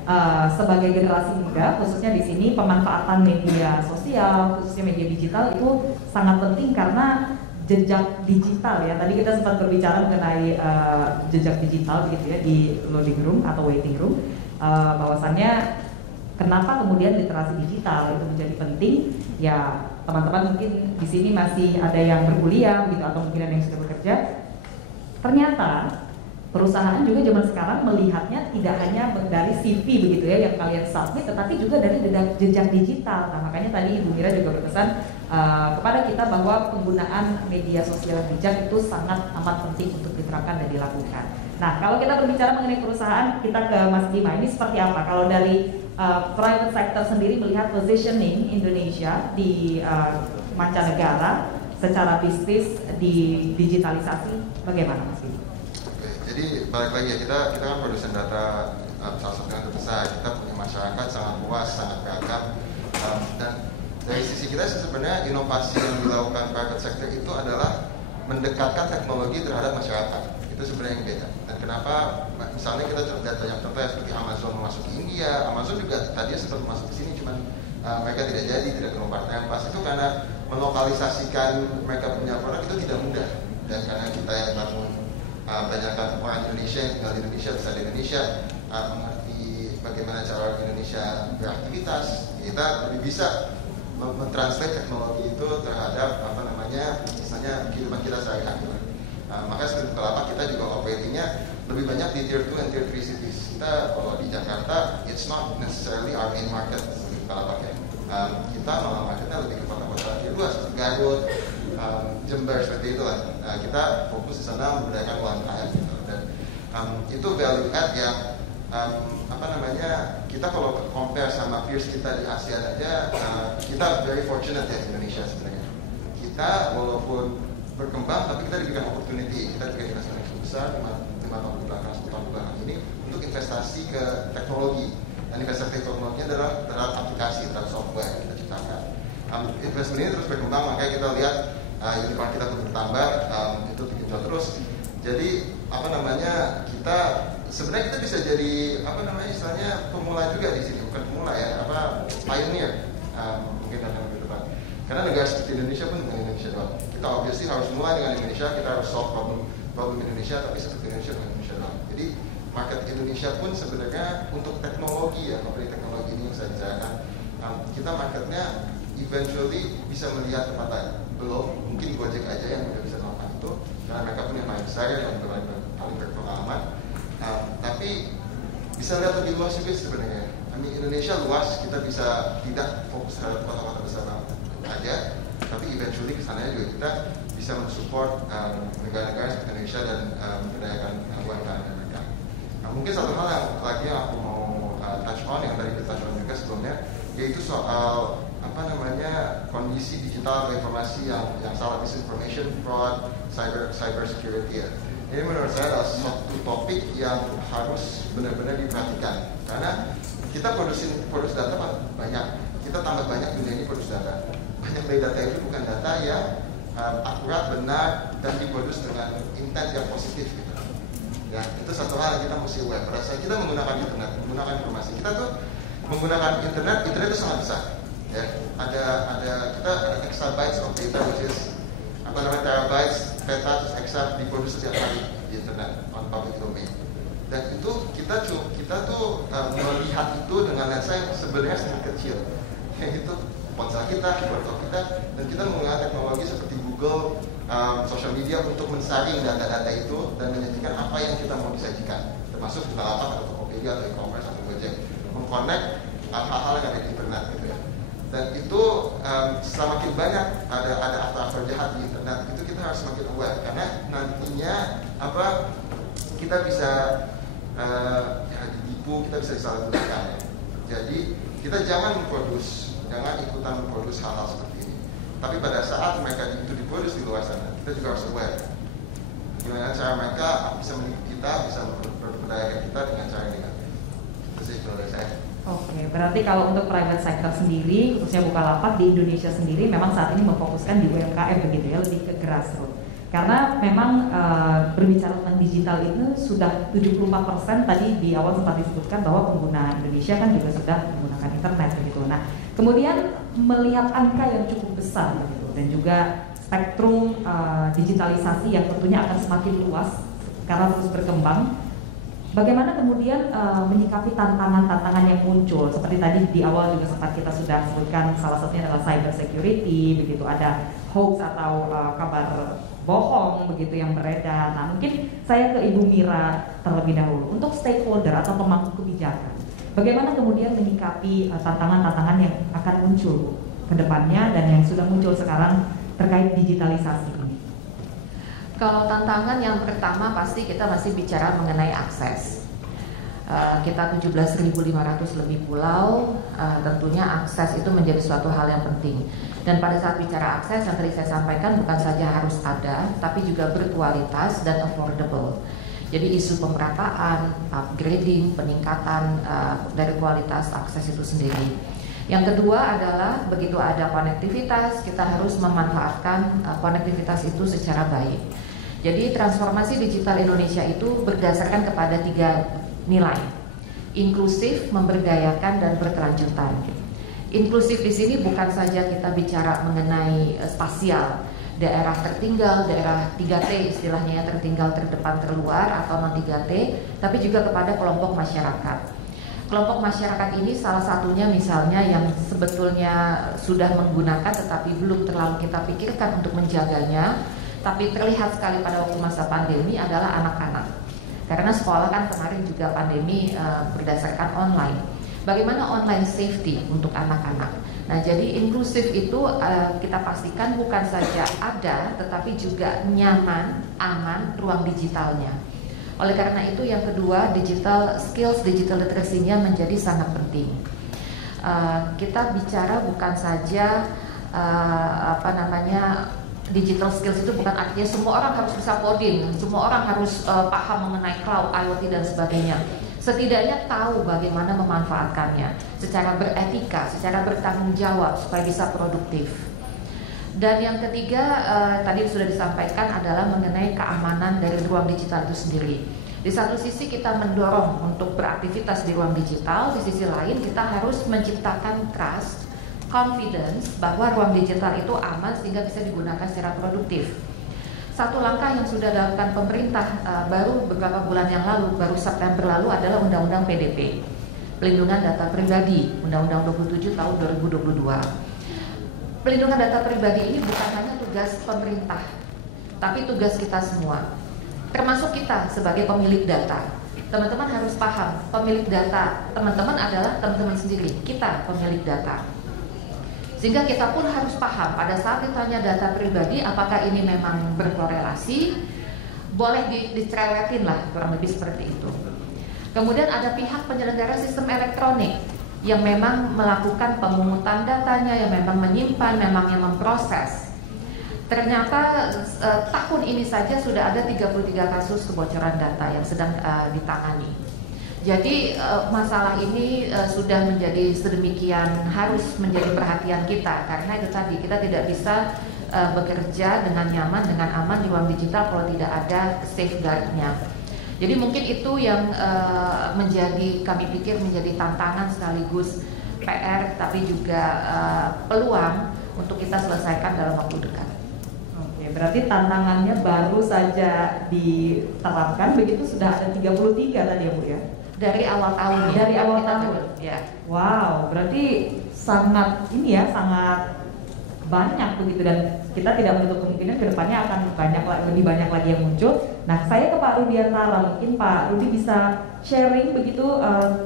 sebagai generasi muda, khususnya di sini pemanfaatan media sosial, khususnya media digital itu sangat penting karena jejak digital ya. Tadi kita sempat berbicara mengenai jejak digital gitu ya di loading room atau waiting room, bahwasannya kenapa kemudian literasi digital itu menjadi penting ya. Teman-teman mungkin di sini masih ada yang berkuliah gitu atau mungkin ada yang sudah bekerja. Ternyata perusahaan juga zaman sekarang melihatnya tidak hanya dari CV begitu ya yang kalian submit, tetapi juga dari jejak digital. Nah, makanya tadi Ibu Mira juga berpesan kepada kita bahwa penggunaan media sosial bijak itu sangat amat penting untuk diterapkan dan dilakukan. Nah, kalau kita berbicara mengenai perusahaan, kita ke Mas Bima, ini seperti apa? Kalau dari private sector sendiri melihat positioning Indonesia di mancanegara secara bisnis di digitalisasi, bagaimana Mas Bima? Jadi balik lagi ya, kita kan produsen data salah satu yang terbesar. Kita punya masyarakat sangat luas, sangat beragam, dan dari sisi kita sebenarnya inovasi yang dilakukan private sector itu adalah mendekatkan teknologi terhadap masyarakat. Itu sebenarnya yang beda. Dan kenapa misalnya kita data yang contoh seperti Amazon masuk ke India, Amazon juga tadinya sempat masuk ke sini, cuman mereka tidak jadi, tidak ketemu partner yang pas. Itu karena melokalisasikan mereka punya produk itu tidak mudah, dan karena kita yang bangun banyakkan orang Indonesia yang tinggal di Indonesia, besar di Indonesia, mengerti bagaimana cara Indonesia beraktivitas, kita lebih bisa mentranslate teknologi itu terhadap misalnya kehidupan kita sehari-hari. Maka seperti Bukalapak kita juga operatingnya lebih banyak di tier 2 and tier 3 cities. Kita kalau di Jakarta, it's not necessarily our main market seperti Bukalapak ya. Kita malah marketnya lebih ke kota-kota tier 2 seperti Garut, Jember, seperti itulah. Kita fokus di sana memberdayakan UMKM gitu. Dan itu value add yang kita kalau compare sama peers kita di ASEAN aja, kita very fortunate ya Indonesia sebenarnya. Kita walaupun berkembang, tapi kita diberikan opportunity. Kita diberikan investasi yang besar 5 tahun ke belakang, 10 tahun ke belakang ini untuk investasi ke teknologi. Dan investasi teknologinya adalah terhadap aplikasi, terhadap software yang kita ciptakan. Investment ini terus berkembang, makanya kita lihat unicorn kita terus bertambah, itu digenjot terus. Jadi kita sebenarnya kita bisa jadi istilahnya pemula juga di sini, bukan pemula ya, pioneer mungkin dalam lebih depan. Karena negara seperti Indonesia pun dengan Indonesia doang. Kita obviously harus mulai dengan Indonesia, kita harus solve problem Indonesia, tapi seperti Indonesia bukan Indonesia doang. Jadi market Indonesia pun sebenarnya untuk teknologi ya, company teknologi ini yang saya bicarakan, kita marketnya eventually bisa melihat tempat lain. Belum, mungkin Gojek aja yang udah bisa melakukan itu, karena mereka pun yang paling besar yang paling berpengalaman. Tapi bisa lihat lebih luas juga sebenarnya. Indonesia luas, kita bisa tidak fokus terhadap kota-kota besar aja, tapi eventually kesananya juga kita bisa mensupport negara-negara seperti Indonesia dan memberdayakan UMKM mereka. Mungkin satu hal yang lagi yang aku mau yaitu soal kondisi digital atau informasi yang salah, misinformation, fraud, cyber security ya. Ini menurut saya adalah suatu topik yang harus benar-benar diperhatikan, karena kita produce data banyak, kita tambah banyak dunia ini produce data. Banyak dari data itu bukan data yang akurat, benar, dan diproduce dengan intent yang positif gitu. Ya, itu satu hal yang kita mesti aware. Pada saat kita menggunakan internet, menggunakan informasi, kita tuh menggunakan internet itu sangat besar. Ya, kita ada exabytes of data, which is terabytes, peta, terus extra diproduksi setiap hari di internet on public domain. Dan itu kita tuh melihat itu dengan lensa yang sebenarnya sangat kecil. Kayak gitu, ponsel kita, keyboard kita, dan kita menggunakan teknologi seperti Google, social media untuk mensaring data-data itu dan menyajikan apa yang kita mau disajikan, termasuk Bukalapak atau Tokopedia atau e-commerce atau Gojek, mengconnect hal-hal yang ada di internet gitu ya. Dan itu semakin banyak ada aktor jahat di internet, itu kita harus semakin aware, karena nantinya kita bisa ditipu, kita bisa disalahgunakan. Jadi kita jangan ikutan memproduce hal-hal seperti ini. Tapi pada saat mereka itu diproduce di luar sana, kita juga harus aware gimana cara mereka bisa menipu kita, bisa memperdayakan kita dengan cara yang negatif. Itu sih dari saya. Oke, berarti kalau untuk private sector sendiri, khususnya Bukalapak di Indonesia sendiri, memang saat ini memfokuskan di UMKM begitu ya, lebih ke grassroots. Karena memang berbicara tentang digital itu sudah 74% tadi di awal sempat disebutkan bahwa pengguna Indonesia kan juga sudah menggunakan internet begitu. Nah, kemudian melihat angka yang cukup besar begitu dan juga spektrum digitalisasi yang tentunya akan semakin luas karena terus berkembang. Bagaimana kemudian menyikapi tantangan-tantangan yang muncul? Seperti tadi di awal juga sempat kita sudah sebutkan, salah satunya adalah cyber security, begitu ada hoax atau kabar bohong begitu yang beredar. Nah, mungkin saya ke Ibu Mira terlebih dahulu untuk stakeholder atau pemangku kebijakan. Bagaimana kemudian menyikapi tantangan-tantangan yang akan muncul ke depannya dan yang sudah muncul sekarang terkait digitalisasi? Kalau tantangan yang pertama pasti kita masih bicara mengenai akses. Kita 17.500 lebih pulau, tentunya akses itu menjadi suatu hal yang penting. Dan pada saat bicara akses yang tadi saya sampaikan bukan saja harus ada, tapi juga berkualitas dan affordable. Jadi isu pemerataan, upgrading, peningkatan dari kualitas akses itu sendiri. Yang kedua adalah begitu ada konektivitas, kita harus memanfaatkan konektivitas itu secara baik. Jadi transformasi digital Indonesia itu berdasarkan kepada 3 nilai: inklusif, memberdayakan, dan berkelanjutan. Inklusif di sini bukan saja kita bicara mengenai spasial, daerah tertinggal, daerah 3T istilahnya, tertinggal, terdepan, terluar atau non 3T, tapi juga kepada kelompok masyarakat. Kelompok masyarakat ini salah satunya misalnya yang sebetulnya sudah menggunakan tetapi belum terlalu kita pikirkan untuk menjaganya, tapi terlihat sekali pada waktu masa pandemi adalah anak-anak. Karena sekolah kan kemarin juga pandemi berdasarkan online. Bagaimana online safety untuk anak-anak? Nah, jadi inklusif itu kita pastikan bukan saja ada, tetapi juga nyaman, aman ruang digitalnya. Oleh karena itu yang kedua, digital skills, digital literacy-nya menjadi sangat penting. Kita bicara bukan saja digital skills itu bukan artinya semua orang harus bisa coding, semua orang harus paham mengenai cloud, IoT dan sebagainya. Setidaknya tahu bagaimana memanfaatkannya secara beretika, secara bertanggung jawab supaya bisa produktif. Dan yang ketiga tadi sudah disampaikan adalah mengenai keamanan dari ruang digital itu sendiri. Di satu sisi kita mendorong untuk beraktivitas di ruang digital, di sisi lain kita harus menciptakan trust, confidence bahwa ruang digital itu aman sehingga bisa digunakan secara produktif. Satu langkah yang sudah dilakukan pemerintah baru beberapa bulan yang lalu, baru September lalu adalah Undang-Undang PDP, Pelindungan Data Pribadi, Undang-Undang 27 tahun 2022. Pelindungan data pribadi ini bukan hanya tugas pemerintah, tapi tugas kita semua, termasuk kita sebagai pemilik data. Teman-teman harus paham, pemilik data teman-teman adalah teman-teman sendiri, kita pemilik data. Sehingga kita pun harus paham pada saat ditanya data pribadi apakah ini memang berkorelasi, boleh dicerewetin lah, kurang lebih seperti itu. Kemudian ada pihak penyelenggara sistem elektronik. yang memang melakukan pemungutan datanya, yang memang menyimpan, memang yang memproses. Ternyata tahun ini saja sudah ada 33 kasus kebocoran data yang sedang ditangani. Jadi masalah ini sudah menjadi sedemikian harus menjadi perhatian kita, karena itu tadi kita tidak bisa bekerja dengan nyaman, dengan aman di ruang digital kalau tidak ada safeguard-nya. Jadi mungkin itu yang kami pikir menjadi tantangan sekaligus PR, tapi juga peluang untuk kita selesaikan dalam waktu dekat. Oke, berarti tantangannya baru saja diterapkan, begitu sudah ada 33 tadi ya Bu ya? Dari awal tahun. Dari awal tahun. Ya. Wow, berarti sangat sangat banyak begitu, dan kita tidak menutup kemungkinan kedepannya akan lebih banyak lagi yang muncul. Nah, saya ke Pak Rudiantara, mungkin Pak Rudi bisa sharing begitu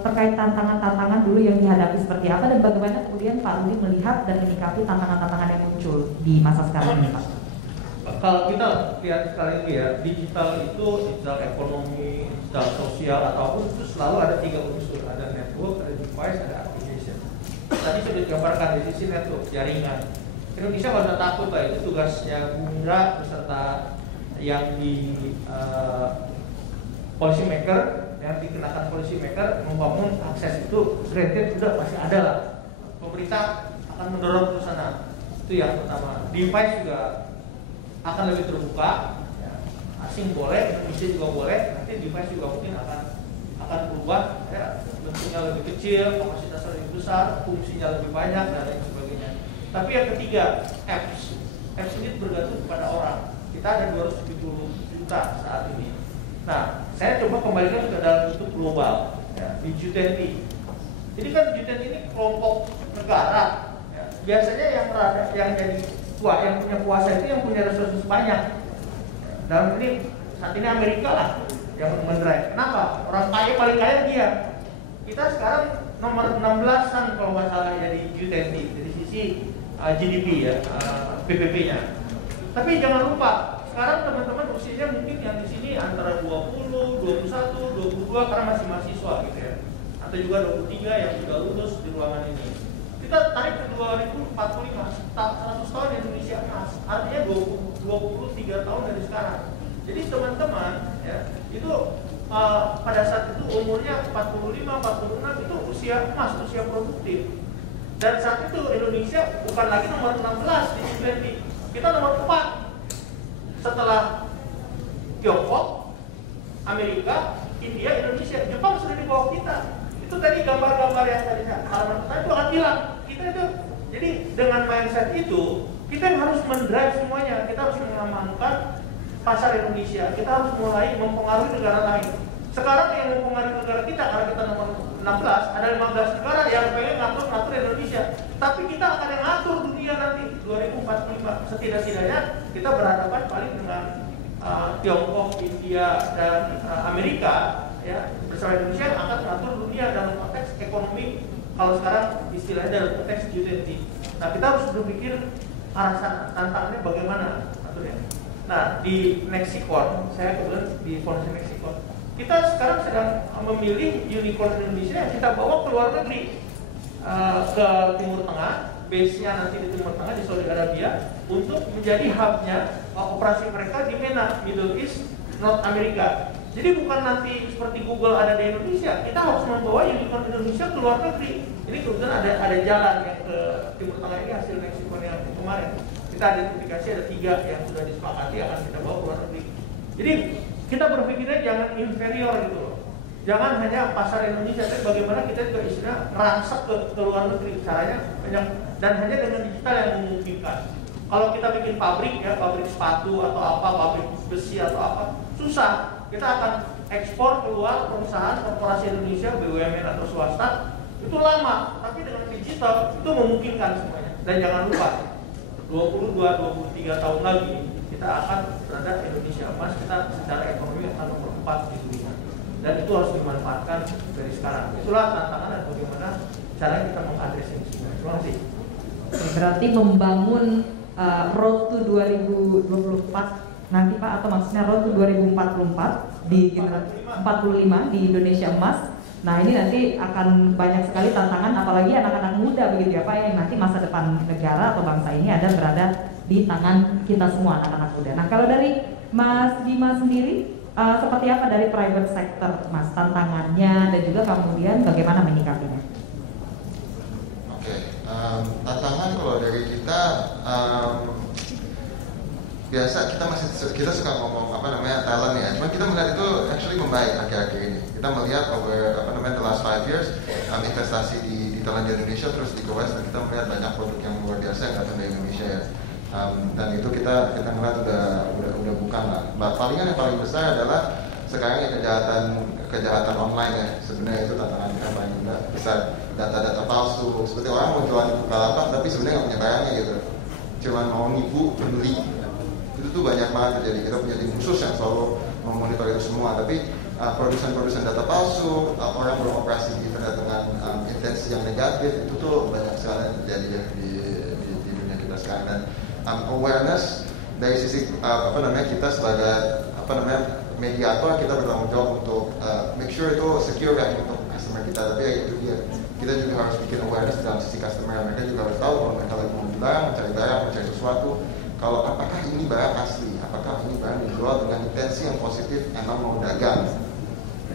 terkait tantangan-tantangan dulu yang dihadapi seperti apa, dan bagaimana kemudian Pak Rudi melihat dan menyikapi tantangan-tantangan yang muncul di masa sekarang ini, Pak. Kalau kita lihat sekali lagi ya, digital itu digital ekonomi, digital sosial ataupun itu selalu ada 3 unsur, ada network, ada device, ada application. Tadi sudah digambarkan di sisi network, jaringan. Indonesia nggak usah takut lah, itu tugasnya Bunda beserta yang di policy maker, yang dikenakan policy maker membangun akses itu granted sudah pasti ada lah. Pemerintah akan mendorong ke sana. Itu yang pertama. Device juga akan lebih terbuka, ya. Asing boleh, Indonesia juga boleh. Nanti device juga mungkin akan berubah, ya. Bentuknya lebih kecil, kapasitasnya lebih besar, fungsinya lebih banyak dan lain sebagainya. Tapi yang ketiga, apps ini bergantung kepada orang. Kita ada 270 juta saat ini. Nah, saya coba kembalikan ke dalam bentuk global, ya, di G20. Jadi kan G20 ini kelompok negara, ya. Biasanya yang jadi yang punya kuasa itu yang punya resources banyak. Dalam ini saat ini Amerika lah yang mendrive. Kenapa? Orang kaya paling kaya dia. Kita sekarang nomor 16-an kalau nggak salah ya di G20 dari sisi GDP ya, PPP-nya. Tapi jangan lupa, sekarang teman-teman usianya mungkin yang di sini antara 20, 21, 22 karena masih mahasiswa gitu ya. Atau juga 23 yang sudah lulus di ruangan ini. Kita tarik ke 2045, 100 tahun Indonesia emas. Artinya 23 tahun dari sekarang. Jadi teman-teman ya, itu pada saat itu umurnya 45, 46 itu usia emas, usia produktif. Dan saat itu Indonesia bukan lagi nomor 16 di G20, kita nomor 4 setelah Tiongkok, Amerika, India, Indonesia. Jepang sudah di bawah kita. Itu tadi gambar-gambar yang tadi halaman pertama itu akan hilang. Kita itu, jadi dengan mindset itu kita yang harus mendrive semuanya. Kita harus mengamankan pasar Indonesia. Kita harus mulai mempengaruhi negara lain. Sekarang yang mempengaruhi negara kita, karena kita nomor 16, ada 15 negara yang pengen ngatur Indonesia. Tapi kita akan yang ngatur dunia nanti 2045. Setidak-tidaknya kita berhadapan paling dengan Tiongkok, India, dan Amerika ya, bersama Indonesia yang akan mengatur dunia dalam konteks ekonomi. Kalau sekarang istilahnya dalam konteks G20. Nah, kita harus berpikir arah sana, tantangannya bagaimana aturnya. Nah, di Nexicon, saya kebetulan di Foundation Nexicon, kita sekarang sedang memilih unicorn Indonesia yang kita bawa ke luar negeri, ke Timur Tengah, base-nya nanti di Timur Tengah di Saudi Arabia, untuk menjadi hub-nya operasi mereka di MENA, Middle East, North America. Jadi bukan nanti seperti Google ada di Indonesia, kita harus membawa unicorn Indonesia ke luar negeri. Ini kebetulan ada jalan yang ke Timur Tengah ini hasil Nexicon yang kemarin. Kita identifikasi ada 3 yang sudah disepakati akan kita bawa ke luar negeri. Jadi kita berpikirnya jangan inferior gitu loh. Jangan hanya pasar Indonesia, tapi bagaimana kita juga istilah merangsek ke luar negeri. Caranya banyak, dan hanya dengan digital yang memungkinkan. Kalau kita bikin pabrik ya, pabrik sepatu atau apa, pabrik besi atau apa, susah. Kita akan ekspor keluar perusahaan korporasi Indonesia, BUMN atau swasta, itu lama. Tapi dengan digital itu memungkinkan semuanya. Dan jangan lupa, 22-23 tahun lagi kita akan berada Indonesia emas, kita secara ekonomi akan nomor 4 di dunia. Dan itu harus dimanfaatkan dari sekarang. Itulah tantangan dan bagaimana caranya kita mengadres ini semua. Terima kasih. Berarti membangun road to 2024 nanti Pak, atau maksudnya road to 2044 di 45 di Indonesia Emas. Nah ini nanti akan banyak sekali tantangan, apalagi anak-anak muda begitu ya Pak, yang nanti masa depan negara atau bangsa ini ada berada di tangan kita semua anak-anak muda. Nah kalau dari Mas Bima sendiri, seperti apa dari private sector Mas, tantangannya dan juga kemudian bagaimana menyikapinya? Oke, tantangan kalau dari kita biasa kita suka ngomong talent ya, cuma kita melihat itu actually membaik akhir-akhir ini. Kita melihat over the last 5 years investasi di talent di Indonesia terus di West, dan kita melihat banyak produk yang luar biasa yang datang dari Indonesia ya. Dan itu kita ngeliat udah bukan lah. Palingan yang paling besar adalah sekarang ya kejahatan online ya. Sebenarnya itu tantangan kita paling besar. Data-data palsu, seperti orang mau jualan Bukalapak tapi sebenarnya nggak punya barangnya gitu, cuman mau nipu pembeli. Itu tuh banyak banget terjadi. Kita punya tim khusus yang selalu memonitor itu semua. Tapi produsen data palsu, orang beroperasi di internet dengan intensi yang negatif, itu tuh banyak sekali terjadi ya di dunia kita sekarang. Dan awareness dari sisi kita sebagai mediator, kita bertanggung jawab untuk make sure itu secure ya untuk customer kita. Tapi ya itu dia, kita juga harus bikin awareness dalam sisi customer. Mereka juga harus tahu kalau mereka lagi mau barang, mencari sesuatu, kalau apakah ini barang asli, apakah ini barang dijual dengan intensi yang positif, emang mau dagang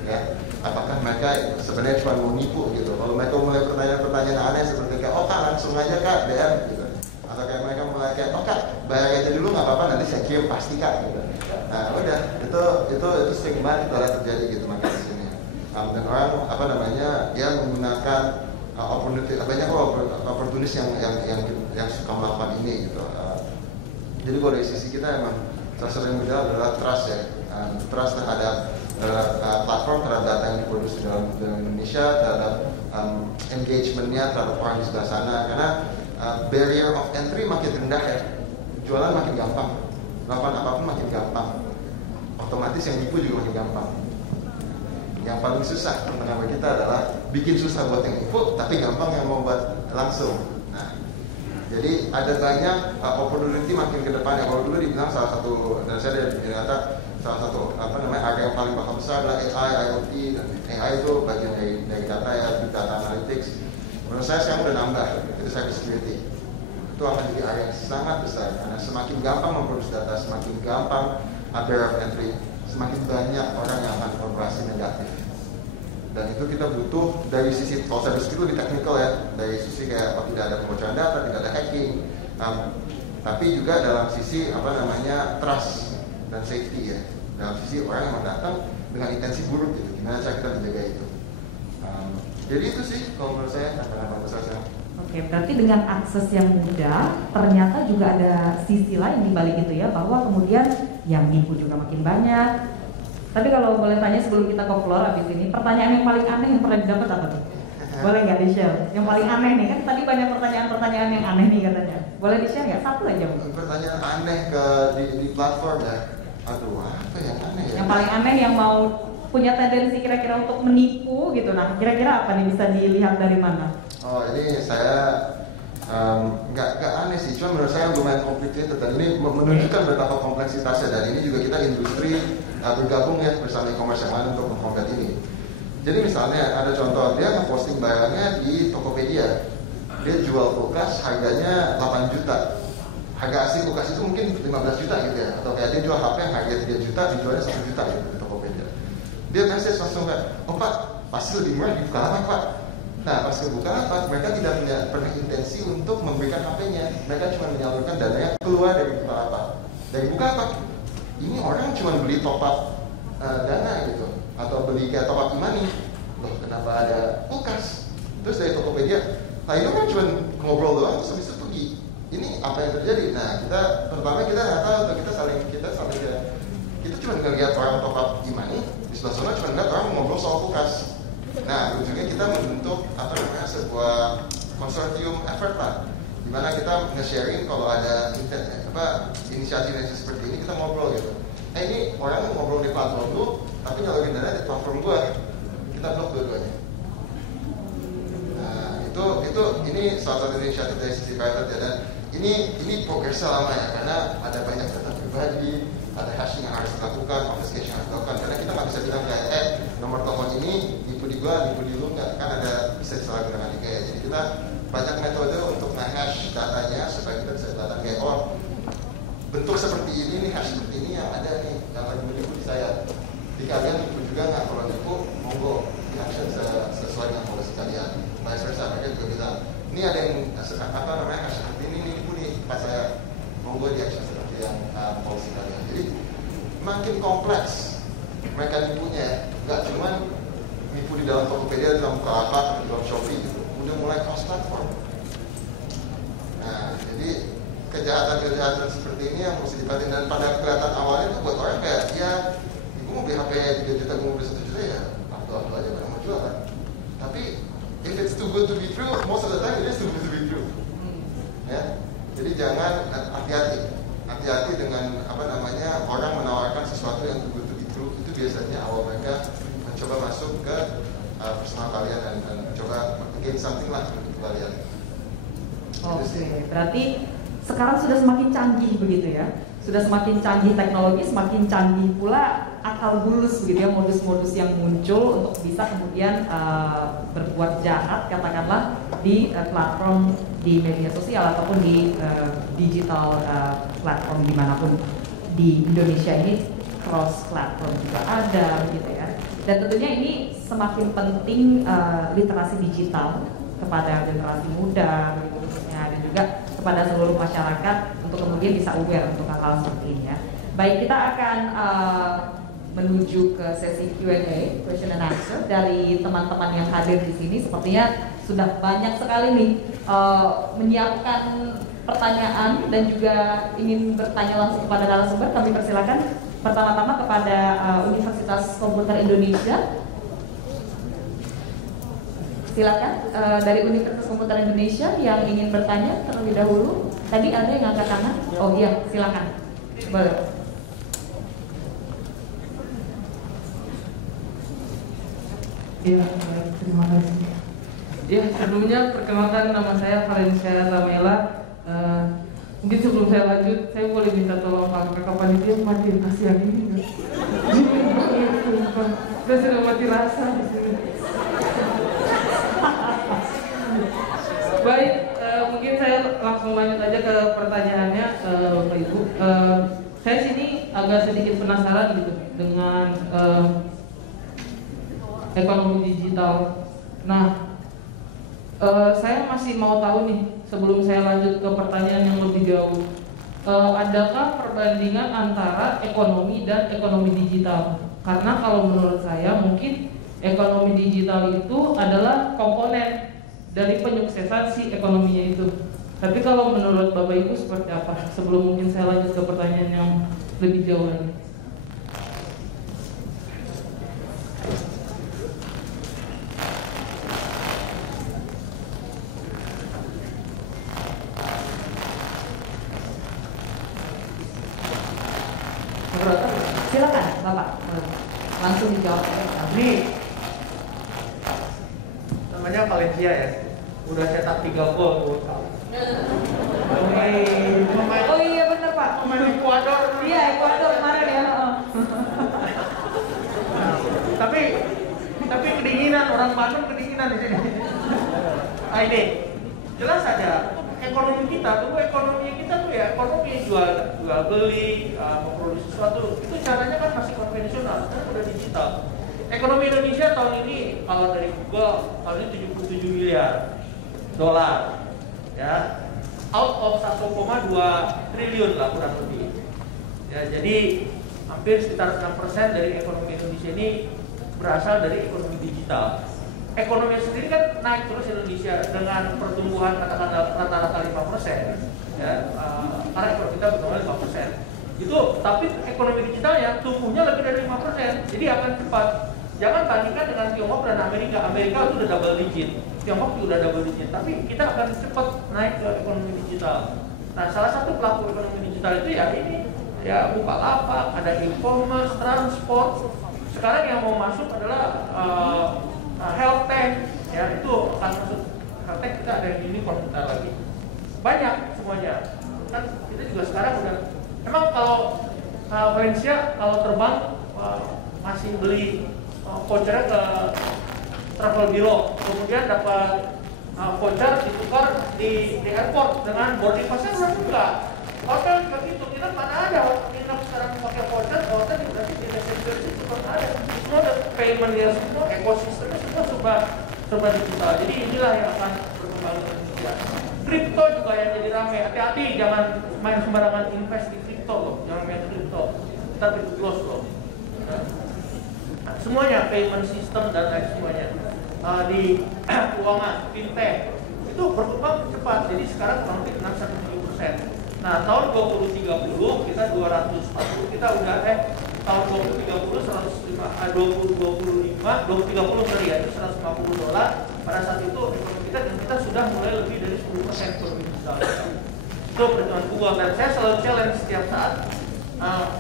ya? Apakah mereka sebenarnya cuma mau nipu gitu? Kalau mereka mulai pertanyaan-pertanyaan aneh seperti kayak, oh Kak langsung aja Kak DM gitu, atau kayak mereka mulai kayak, oh Kak bayar aja dulu nggak apa-apa, nanti saya kirim pasti Kak gitu. Nah udah, itu sering banget kita lihat terjadi gitu makanya di sini. Dan orang ya menggunakan banyak oportunis yang suka melakukan ini gitu. Jadi kalau dari sisi kita emang salah satu yang beda adalah trust ya, trust terhadap platform, terhadap data yang diproduksi dalam Indonesia, terhadap engagementnya terhadap orang di sebelah sana. Karena barrier of entry makin rendah ya, jualan makin gampang, melakukan apapun makin gampang, otomatis yang nipu juga makin gampang. Yang paling susah tantangan bagi kita adalah bikin susah buat yang nipu, tapi gampang yang mau buat langsung. Nah, jadi ada banyak opportunity makin ke depan ya. Kalau dulu dibilang salah satu, dan saya dari data salah satu area yang paling bakal besar adalah AI, IoT, dan AI itu bagian dari data ya, data analytics. Menurut saya sekarang udah nambah, itu cyber security. Itu akan jadi area yang sangat besar karena semakin gampang memproduksi data, semakin gampang barrier of entry, semakin banyak orang yang akan beroperasi negatif. Dan itu kita butuh dari sisi, kalau cyber security lebih teknikal ya, dari sisi kayak tidak ada pembocoran data, tidak ada hacking, tapi juga dalam sisi trust dan safety ya, dalam sisi orang yang mau datang dengan intensi buruk gitu, gimana cara kita menjaga itu. Jadi itu sih kalau menurut saya tantangan besar sekarang. Oke, berarti dengan akses yang mudah, ternyata juga ada sisi lain di balik itu ya, bahwa kemudian yang nipu juga makin banyak. Tapi kalau boleh tanya sebelum kita ke floor habis ini, pertanyaan yang paling aneh yang pernah didapat apa tuh? Boleh nggak di-share? Yang paling aneh nih, kan tadi banyak pertanyaan-pertanyaan yang aneh nih katanya. Boleh di-share nggak? Satu aja mungkin. Pertanyaan aneh di platform ya? Aduh, apa yang aneh ya? Yang paling aneh yang mau punya tendensi kira-kira untuk menipu gitu, nah kira-kira apa nih, bisa dilihat dari mana? Oh, ini saya nggak aneh sih, cuma menurut saya lumayan complicated dan ini menunjukkan betapa kompleksitasnya. Dan ini juga kita industri bergabung ya bersama e-commerce yang lain untuk mengkombat ini. Jadi misalnya ada contoh, dia nge-posting barangnya di Tokopedia, dia jual kulkas harganya 8 juta, harga asli kulkas itu mungkin 15 juta gitu ya, atau kayak dia jual HP yang harga 3 juta dijualnya 1 juta gitu di Tokopedia. Dia message langsung kayak, oh Pak, pasti lebih murah di Bukalapak Pak. Nah pas ke Bukalapak, mereka tidak pernah intensi untuk memberikan HP-nya, mereka cuma menyalurkan dananya keluar dari Bukalapak. Dari Bukalapak, ini orang cuma beli top up dana gitu, atau beli kayak top up e-money. Loh kenapa ada kulkas? Terus dari Tokopedia, nah itu kan cuma ngobrol doang terus habis itu pergi. Ini apa yang terjadi? Nah pertama kita nggak tahu, kita cuma ngeliat orang top up e-money, di sebelah sana cuma ngeliat orang ngobrol soal kulkas. Nah ujungnya kita membentuk sebuah konsorsium effort lah, dimana kita nge-sharing kalau ada inisiatif seperti ini, kita ngobrol gitu. Ini orang ngobrol di platform lu, tapi nyalurin dana di platform gua, kita blok dua-duanya. Nah ini salah satu inisiatif dari sisi private ya, dan ini progresnya lama ya, karena ada banyak data pribadi, ada hashing yang harus dilakukan, obfuscation yang harus dilakukan. Karena kita nggak bisa bilang kayak, nomor telepon ini nipu di gua, nipu di lu, nggak, kan ada bisa disalahgunakan juga ya. Jadi kita banyak metode untuk nge-hash datanya supaya kita bisa data kayak, oh bentuk seperti ini nih, hash seperti ini yang ada nih, yang lagi menipu di saya. Di kalian nipu juga nggak? Kalau nipu, monggo di action sesuai dengan polisi kalian. Vice versa, mereka juga bilang, ini ada yang apa namanya hash seperti ini nipu nih pas saya, monggo di action seperti yang polisi kalian. Jadi makin kompleks mereka nipunya, nggak cuma nipu di dalam Tokopedia, di dalam Bukalapak, di dalam Shopee gitu, udah mulai cross platform. Nah, jadi kejahatan-kejahatan seperti ini yang mesti diperhatiin. Dan pada kelihatan awalnya itu buat orang kayak, ya ibu mau beli HP 3 juta, gue mau beli 1 juta, ya waktu aja barang mau jual kan. Tapi if it's too good to be true, most of the time it is too good to be true. Ya, jadi jangan, hati-hati dengan apa namanya orang menawarkan sesuatu yang too good to be true. Itu biasanya awal mereka mencoba masuk ke personal kalian dan mencoba gain something lah untuk kalian. Oke, berarti sekarang sudah semakin canggih begitu ya, sudah semakin canggih teknologi, semakin canggih pula akal bulus begitu ya, modus-modus yang muncul untuk bisa kemudian berbuat jahat katakanlah di platform di media sosial ataupun di digital platform dimanapun di Indonesia ini, cross platform juga ada begitu ya. Dan tentunya ini semakin penting literasi digital kepada generasi muda khususnya, dan juga kepada seluruh masyarakat untuk kemudian bisa aware untuk hal-hal seperti ini ya. Baik, kita akan menuju ke sesi Q&A, question and answer dari teman-teman yang hadir di sini. Sepertinya sudah banyak sekali nih menyiapkan pertanyaan dan juga ingin bertanya langsung kepada narasumber. Kami persilakan pertama-tama kepada Universitas Komputer Indonesia. Silakan dari Universitas Komputer Indonesia yang ingin bertanya terlebih dahulu. Tadi ada yang angkat tangan. Oh iya, silakan. Boleh. Ya, terima kasih. Ya, sebelumnya perkenalkan, nama saya Valencia Ramela. Mungkin sebelum saya lanjut, saya boleh minta tolong Pak Panitia matiin kasihan ini enggak? Saya sudah mati rasa di sini. Baik, mungkin saya langsung lanjut aja ke pertanyaannya, Bapak Ibu. Saya sini agak sedikit penasaran gitu dengan ekonomi digital. Nah, saya masih mau tahu nih, sebelum saya lanjut ke pertanyaan yang lebih jauh, adakah perbandingan antara ekonomi dan ekonomi digital? Karena kalau menurut saya mungkin ekonomi digital itu adalah komponen dari penyuksesan si ekonominya itu. Tapi kalau menurut Bapak Ibu seperti apa? Sebelum mungkin saya lanjut ke pertanyaan yang lebih jauh lagi. Silakan Bapak, langsung dijawab. Ini namanya Valencia ya, udah cetak 3 gol. Oh iya benar Pak. Pemain Ekuador. Iya, Ekuador kemarin ya. Tapi kedinginan, orang Bandung kedinginan di sini. Nah ini jelas saja ekonomi kita tuh ya ekonomi jual beli, memproduksi sesuatu itu caranya kan masih konvensional, karena udah digital. Ekonomi Indonesia tahun ini kalau dari Google tahun ini 77 miliar dolar, ya, out of 1,2 triliun lah kurang lebih. Ya, jadi hampir sekitar 6% dari ekonomi Indonesia ini berasal dari ekonomi digital. Ekonomi sendiri kan naik terus Indonesia dengan pertumbuhan katakanlah rata-rata 5%. Ya, karena ekonomi kita bertumbuh 5%. Itu tapi ekonomi digitalnya tumbuhnya lebih dari 5%. Jadi akan cepat. Jangan bandingkan dengan Tiongkok dan Amerika. Amerika itu udah double digit, Tiongkok juga udah double digit. Tapi kita akan cepat naik ke ekonomi digital. Nah, salah satu pelaku ekonomi digital itu ya ini, ya Bukalapak, ada e-commerce, transport. Sekarang yang mau masuk adalah health tech, ya itu akan masuk health tech. Kita ada yang unicorn bentar lagi. Banyak semuanya. Kan kita juga sekarang udah. Emang kalau Valencia kalau terbang masih beli vouchernya ke travel bureau, kemudian dapat voucher ditukar di airport dengan boarding pass-nya enggak. Hotel juga gitu, kita mana ada nginep sekarang pakai voucher, hotel berarti di reservasi juga ada. Semua ada payment-nya semua, ekosistemnya semua serba digital. Jadi inilah yang akan berkembang di Indonesia. Kripto juga yang jadi ramai. Hati-hati, jangan main sembarangan invest di kripto loh, jangan main kripto. Kita close loh. Semuanya payment system dan lain semuanya di keuangan, fintech itu berkembang cepat. Jadi sekarang kurang lebih 6-7%. Nah, tahun 2030 kita 240, kita udah tahun 2030 2030 sorry ya, itu $150. Pada saat itu ekonomi kita dan kita sudah mulai lebih dari 10% ekonomi digital. Itu perhitungan Google dan saya selalu challenge setiap saat.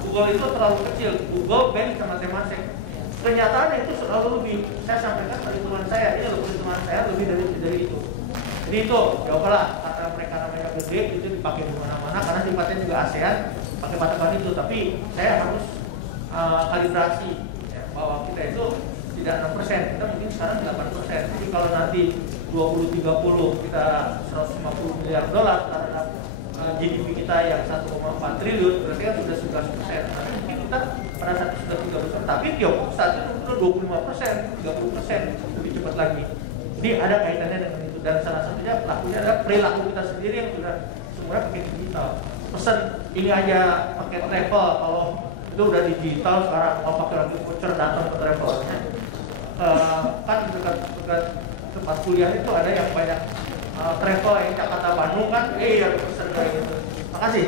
Google itu terlalu kecil, Google bank sama Temasek. Kenyataannya itu selalu lebih. Saya sampaikan perhitungan saya, ini perhitungan saya lebih dari itu. Jadi itu, jawablah karena mereka namanya gede itu dipakai di mana-mana karena sifatnya juga ASEAN pakai patokan itu. Tapi saya harus kalibrasi ya, bahwa kita itu tidak 6%, kita mungkin sekarang 8%. Jadi kalau nanti 2030 kita $150 miliar terhadap GDP kita yang 1,4 triliun, berarti kan sudah 11%. Nanti mungkin kita pada saat itu sudah 30%, tapi Tiongkok saat itu 25%, 30%, lebih cepat lagi. Jadi ada kaitannya dengan itu dan salah satunya pelakunya adalah perilaku kita sendiri yang sudah semuanya pakai digital. Pesan ini aja pakai travel, kalau itu udah digital sekarang mau pakai lagi voucher datang ke travelnya. Kan dekat tempat kuliah itu ada yang banyak travel yang Jakarta Bandung kan, ya pesan kayak gitu. Makasih.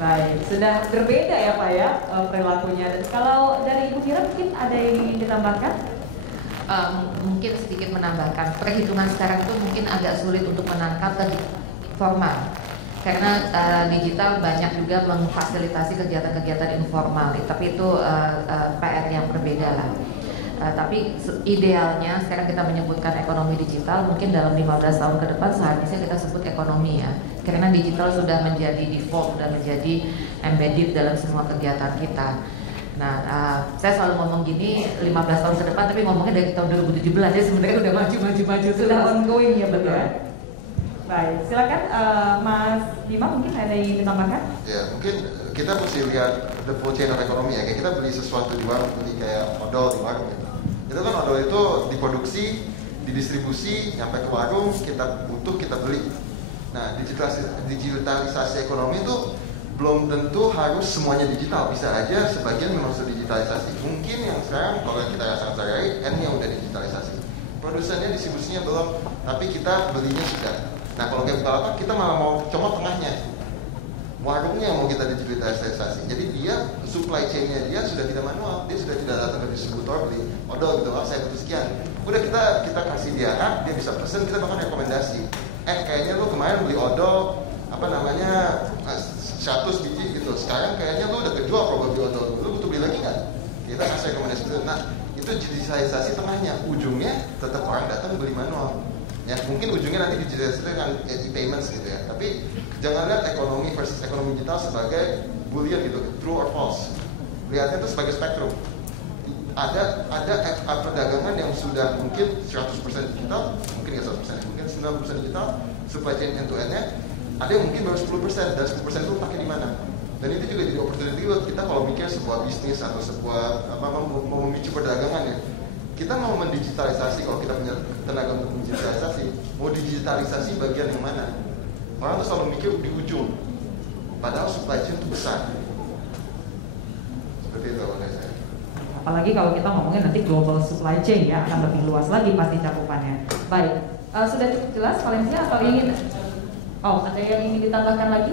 Baik, sudah berbeda ya Pak ya perilakunya. Dan kalau dari Ibu Mira mungkin ada yang ingin ditambahkan? Mungkin sedikit menambahkan, perhitungan sekarang itu mungkin agak sulit untuk menangkap ke formal karena digital banyak juga memfasilitasi kegiatan-kegiatan informal, tapi itu PR yang berbeda lah. Tapi idealnya sekarang kita menyebutkan ekonomi digital, mungkin dalam 15 tahun ke depan seharusnya kita sebut ekonomi ya, karena digital sudah menjadi default, sudah menjadi embedded dalam semua kegiatan kita. Nah, saya selalu ngomong gini 15 tahun ke depan, tapi ngomongnya dari tahun 2017 ya, sebenarnya udah maju sudah ongoing ya betul. Baik, silakan Mas Bima mungkin ada yang ditambahkan? Ya, mungkin kita mesti lihat the full chain of economy ya. Kayak kita beli sesuatu di warung, beli kayak odol di warung gitu. Itu kan odol itu diproduksi, didistribusi, nyampe ke warung, kita butuh, kita beli. Nah, digitalisasi ekonomi itu belum tentu harus semuanya digital, bisa aja sebagian memang sudah digitalisasi. Mungkin yang sekarang kalau kita sangat sadari, N yang udah digitalisasi. Produsennya, distribusinya belum, tapi kita belinya sudah. Nah kalau kayak Bukalapak kita malah mau comot tengahnya, warungnya mau kita digitalisasi. Jadi dia supply chain-nya dia sudah tidak manual, dia sudah tidak datang ke distributor beli odol gitu, saya butuh sekian. Udah kita kasih dia app, dia bisa pesen, kita bahkan rekomendasi. Kayaknya lu kemarin beli odol 100 biji gitu, sekarang kayaknya lu udah kejual kalau beli odol, lu butuh beli lagi nggak? Kita kasih rekomendasi itu. Nah itu digitalisasi tengahnya, ujungnya tetap orang datang beli manual. Ya mungkin ujungnya nanti digitalisasi dengan e-payments gitu ya. Tapi jangan lihat ekonomi versus ekonomi digital sebagai boolean gitu, true or false. Lihatnya itu sebagai spektrum. Ada perdagangan yang sudah mungkin 100% digital, mungkin nggak 100%, mungkin 90% digital, supply chain end to end-nya. Ada yang mungkin baru 10%, dan 10% itu pakai di mana? Dan itu juga jadi opportunity buat kita kalau mikir sebuah bisnis atau sebuah mau memicu perdagangan ya. Kita mau mendigitalisasi, kalau kita punya tenaga untuk mendigitalisasi, mau digitalisasi bagian yang mana? Orang tuh selalu mikir di ujung, padahal supply chain itu besar. Seperti itu menurut saya. Apalagi kalau kita ngomongin nanti global supply chain ya, akan lebih luas lagi pasti cakupannya. Baik, sudah cukup jelas Valencia atau ingin? Oh, ada yang ingin ditambahkan lagi?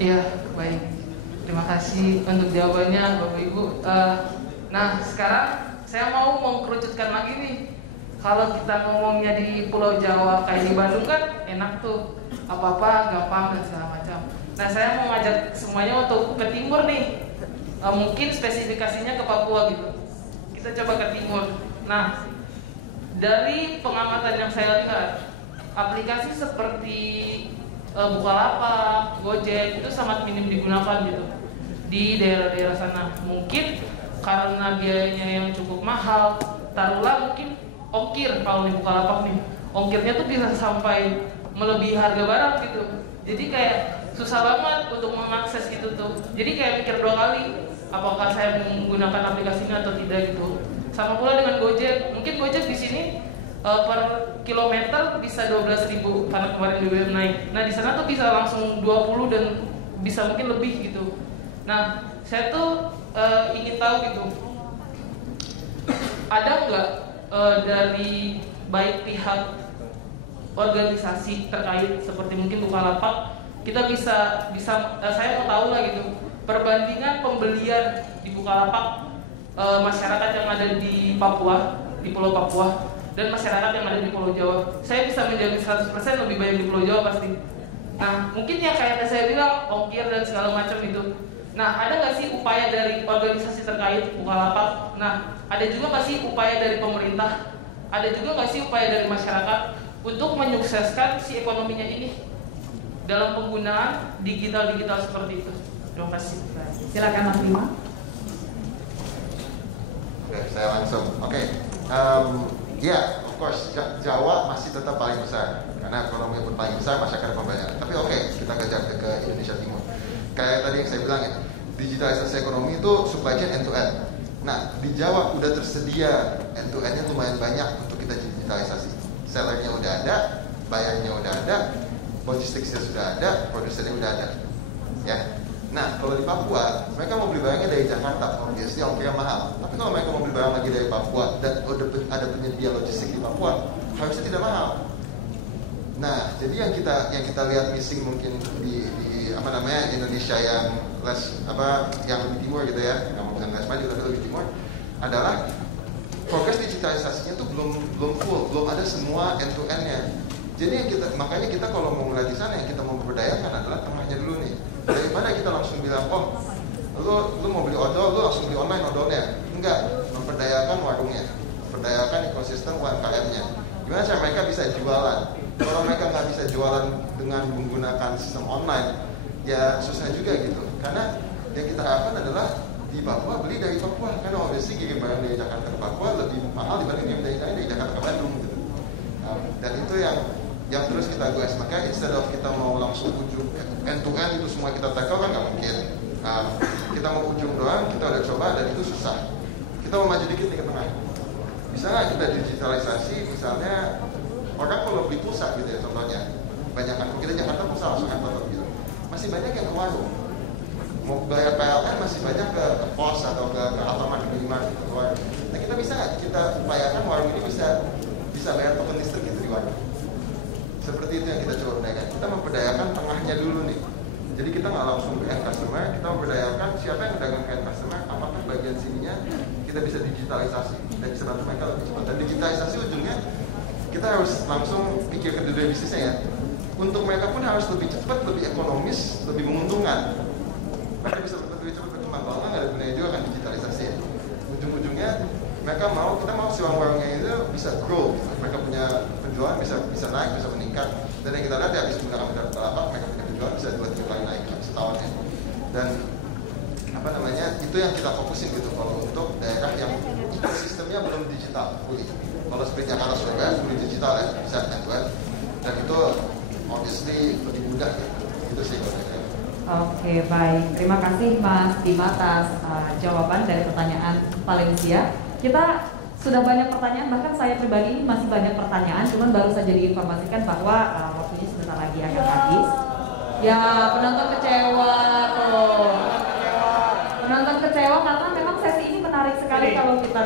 Iya, baik. Terima kasih untuk jawabannya Bapak Ibu. Nah, sekarang saya mau mengkerucutkan lagi nih. Kalau kita ngomongnya di Pulau Jawa kayak di Bandung kan enak tuh, apa-apa gampang dan segala macam. Nah, saya mau ngajak semuanya untuk ke timur nih. Mungkin spesifikasinya ke Papua gitu. Kita coba ke timur. Nah, dari pengamatan yang saya lihat, aplikasi seperti Bukalapak, Gojek itu sangat minim digunakan gitu di daerah-daerah sana. Mungkin karena biayanya yang cukup mahal, taruhlah mungkin ongkir kalau di Bukalapak nih, ongkirnya tuh bisa sampai melebihi harga barang gitu. Jadi kayak susah banget untuk mengakses itu tuh. Jadi kayak mikir 2 kali, apakah saya menggunakan aplikasinya atau tidak gitu. Sama pula dengan Gojek, mungkin Gojek di sini per kilometer bisa 12.000 karena kemarin BBM naik. Nah di sana tuh bisa langsung 20 dan bisa mungkin lebih gitu. Nah saya tuh ingin tahu gitu, ada nggak dari baik pihak organisasi terkait seperti mungkin Bukalapak, kita bisa saya mau tahu lah gitu perbandingan pembelian di Bukalapak masyarakat yang ada di Papua, di Pulau Papua, dan masyarakat yang ada di Pulau Jawa. Saya bisa menjamin 100% lebih banyak di Pulau Jawa pasti. Nah, mungkin yang kayak saya bilang, ongkir dan segala macam itu. Nah, ada nggak sih upaya dari organisasi terkait Bukalapak? Nah, ada juga nggak sih upaya dari pemerintah? Ada juga nggak sih upaya dari masyarakat untuk menyukseskan si ekonominya ini dalam penggunaan digital seperti itu? Terima kasih. Silakan Mas Bima. Oke, saya langsung. Oke. Ya, of course, Jawa masih tetap paling besar karena ekonomi pun paling besar, masyarakat pembayaran. Tapi oke, kita kejar ke Indonesia Timur. Kayak tadi yang saya bilang ya, digitalisasi ekonomi itu supply chain end to end. Nah, di Jawa udah tersedia end to end-nya lumayan banyak untuk kita digitalisasi. Sellernya udah ada, bayarnya udah ada, logistiknya sudah ada, produsernya udah ada. Ya. Nah, kalau di Papua, mereka mau beli barangnya dari Jakarta, obviously ongkirnya mahal. Tapi kalau mereka mau beli barang lagi dari Papua dan ada penyedia logistik di Papua, harusnya tidak mahal. Nah, jadi yang kita lihat missing mungkin di Indonesia yang yang lebih timur gitu ya, nggak bukan less maju tapi lebih timur, adalah progres digitalisasinya tuh belum full, belum ada semua end to end-nya. Jadi makanya kita kalau mau mulai di sana, yang kita mau berdayakan adalah tengahnya dulu nih. Daripada kita langsung bilang, oh, lu mau beli odol, lu langsung beli online odolnya. Enggak, memperdayakan warungnya, memperdayakan ekosistem UMKM-nya. Gimana cara mereka bisa jualan? Kalau mereka nggak bisa jualan dengan menggunakan sistem online, ya susah juga gitu. Karena yang kita harapkan adalah di Papua beli dari Papua, karena obviously kirim barang dari Jakarta ke Papua lebih mahal dibanding yang dari Jakarta ke Bandung gitu. Dan itu yang terus kita gue makanya instead of kita mau langsung ujung end to end itu semua kita tackle kan nggak mungkin. Kita mau ujung doang, kita udah coba dan itu susah. Kita mau maju dikit nih ke tengah. Bisa nggak kita digitalisasi misalnya orang kalau beli pulsa gitu ya contohnya, banyak kan kita Jakarta pulsa langsung handphone gitu, masih banyak yang ke warung. Mau bayar PLN masih banyak ke pos atau ke Alfamart, ke Minimarket gitu, warung. Nah kita bisa nggak kita upayakan warung ini bisa bayar token listrik gitu di warung. Seperti itu yang kita coba berdayakan. Kita memperdayakan tengahnya dulu nih. Jadi kita nggak langsung ke end customer, kita memperdayakan siapa yang pedagang ke end customer, apakah bagian sininya kita bisa digitalisasi dan bisa bantu mereka lebih cepat. Dan digitalisasi ujungnya kita harus langsung pikir ke dunia bisnisnya ya. Untuk mereka pun harus lebih cepat, lebih ekonomis, lebih menguntungkan. Mereka bisa lebih cepat berkembang. Kalau nggak ada gunanya juga kan digitalisasi ya. Ujung-ujungnya kita mau si warungnya itu bisa grow, mereka punya penjualan bisa naik, bisa meningkat. Dan yang kita lihat ya habis menggunakan Bukalapak, mereka punya penjualan bisa 2-3 kali naik setahunnya. Dan itu yang kita fokusin gitu kalau untuk daerah yang ekosistemnya belum digital fully. Kalau seperti Jakarta Surabaya fully digital ya, bisa end to end. Dan itu obviously lebih mudah gitu. Itu sih kalau saya. Oke, baik. Terima kasih Mas Bima atas jawaban dari pertanyaan Valencia. Kita sudah banyak pertanyaan, bahkan saya pribadi ini masih banyak pertanyaan, cuman baru saja diinformasikan bahwa waktunya sebentar lagi akan habis. Ya, penonton kecewa tuh. Penonton kecewa karena memang sesi ini menarik sekali kalau kita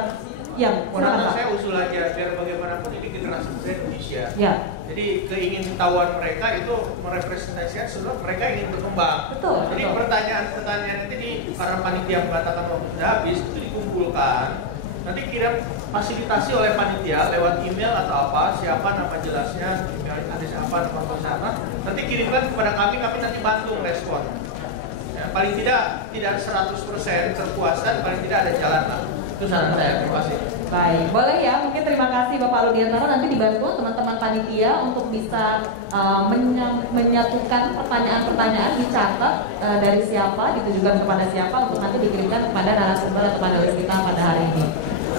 saya usul aja biar bagaimanapun ini generasi muda Indonesia. Ya. Jadi keingintahuan mereka itu merepresentasikan seluruh mereka ingin berkembang. Betul. Jadi pertanyaan itu karena panitia mengatakan waktu sudah habis itu dikumpulkan. Nanti kirim fasilitasi oleh panitia lewat email atau apa, siapa nama jelasnya, email ada siapa, nama siapa. Nanti kirimkan kepada kami nanti bantu respon. Ya, paling tidak 100% terpuasan, paling tidak ada jalan lah. Itu saran saya. Terima kasih. Baik, boleh ya, mungkin terima kasih Bapak Rudiantara, nanti dibantu teman-teman panitia untuk bisa menyatukan pertanyaan-pertanyaan, dicatat dari siapa, ditujukan kepada siapa untuk nanti dikirimkan kepada narasumber atau panelis kita pada hari ini.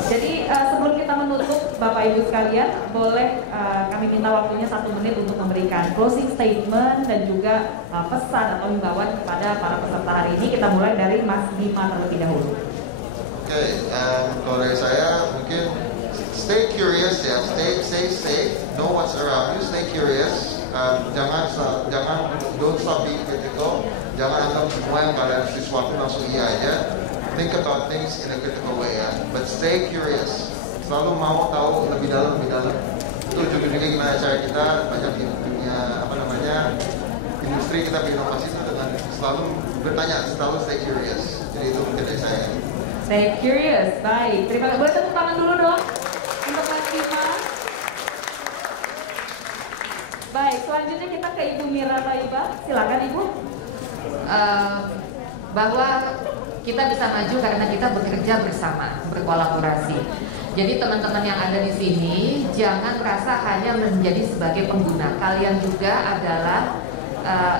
Jadi sebelum kita menutup, Bapak Ibu sekalian, boleh kami minta waktunya 1 menit untuk memberikan closing statement dan juga pesan atau himbauan kepada para peserta hari ini. Kita mulai dari Mas Bima terlebih dahulu. Oke, kalau dari saya mungkin stay curious ya, stay safe, know what's around you, stay curious. Jangan don't stop being critical. Jangan anggap semua yang kalian sesuatu langsung iya aja. Think about things in a critical way ya. But stay curious. Selalu mau tahu lebih dalam. Itu ujung-ujungnya gimana cara kita banyak di dunia industri kita berinovasi itu dengan selalu bertanya, selalu stay curious. Jadi itu mungkin dari saya. Stay curious, baik. Terima kasih. Boleh tepuk tangan dulu dong untuk Mas Bima. Baik, selanjutnya kita ke Ibu Mira Taiba. Silakan Ibu. Bahwa kita bisa maju karena kita bekerja bersama, berkolaborasi. Jadi teman-teman yang ada di sini jangan merasa hanya menjadi sebagai pengguna. Kalian juga adalah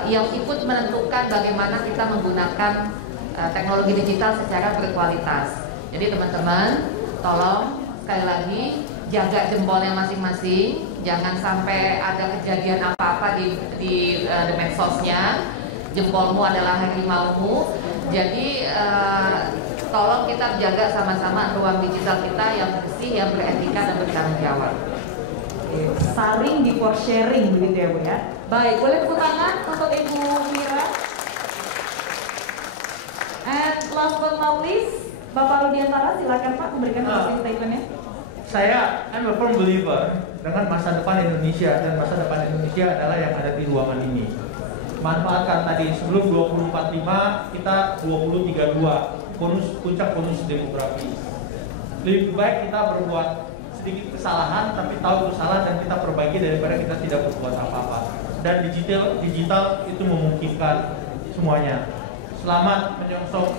yang ikut menentukan bagaimana kita menggunakan teknologi digital secara berkualitas. Jadi teman-teman, tolong sekali lagi jaga jempolnya masing-masing. Jangan sampai ada kejadian apa-apa di medsosnya. Jempolmu adalah harimaumu. Jadi tolong kita jaga sama-sama ruang digital kita yang bersih, yang beretika dan bertanggung jawab. Saling before sharing begitu ya Bu ya. Baik, boleh tepuk tangan untuk Ibu Mira. And last but not least, Bapak Rudiantara, silakan Pak memberikan closing statement-nya. Saya kan a firm believer dengan masa depan Indonesia, dan masa depan Indonesia adalah yang ada di ruangan ini. Manfaatkan tadi sebelum 2045 kita 2032 puncak bonus demografi. Lebih baik kita berbuat sedikit kesalahan tapi tahu itu salah dan kita perbaiki daripada kita tidak berbuat apa-apa. Dan digital itu memungkinkan semuanya. Selamat menyongsong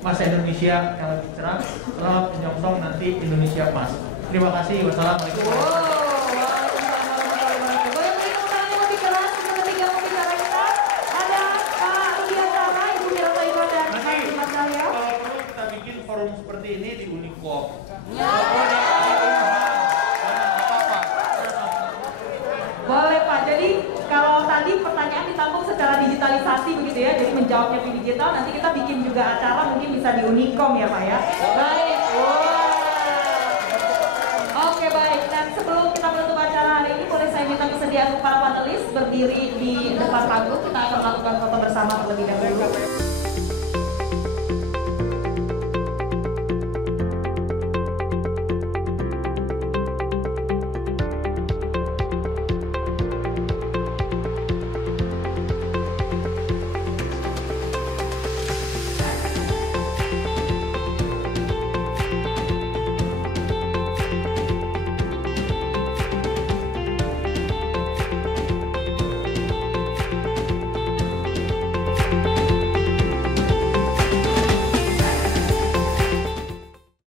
masa Indonesia yang lebih cerah. Selamat menyongsong nanti Indonesia emas. Terima kasih. Wassalamualaikum. Boleh beri tepuk yang lebih keras untuk ketiga pembicara kita. Ada Pak Rudiantara, Ibu Mira Taiba dan Pak Dimas Cahya. Kalau perlu kita bikin forum seperti ini di Unicom. Boleh Pak, jadi kalau tadi pertanyaan ditampung secara digitalisasi begitu ya, jadi menjawabnya di digital, nanti kita bikin juga acara mungkin bisa di Unicom ya Pak ya. Baik.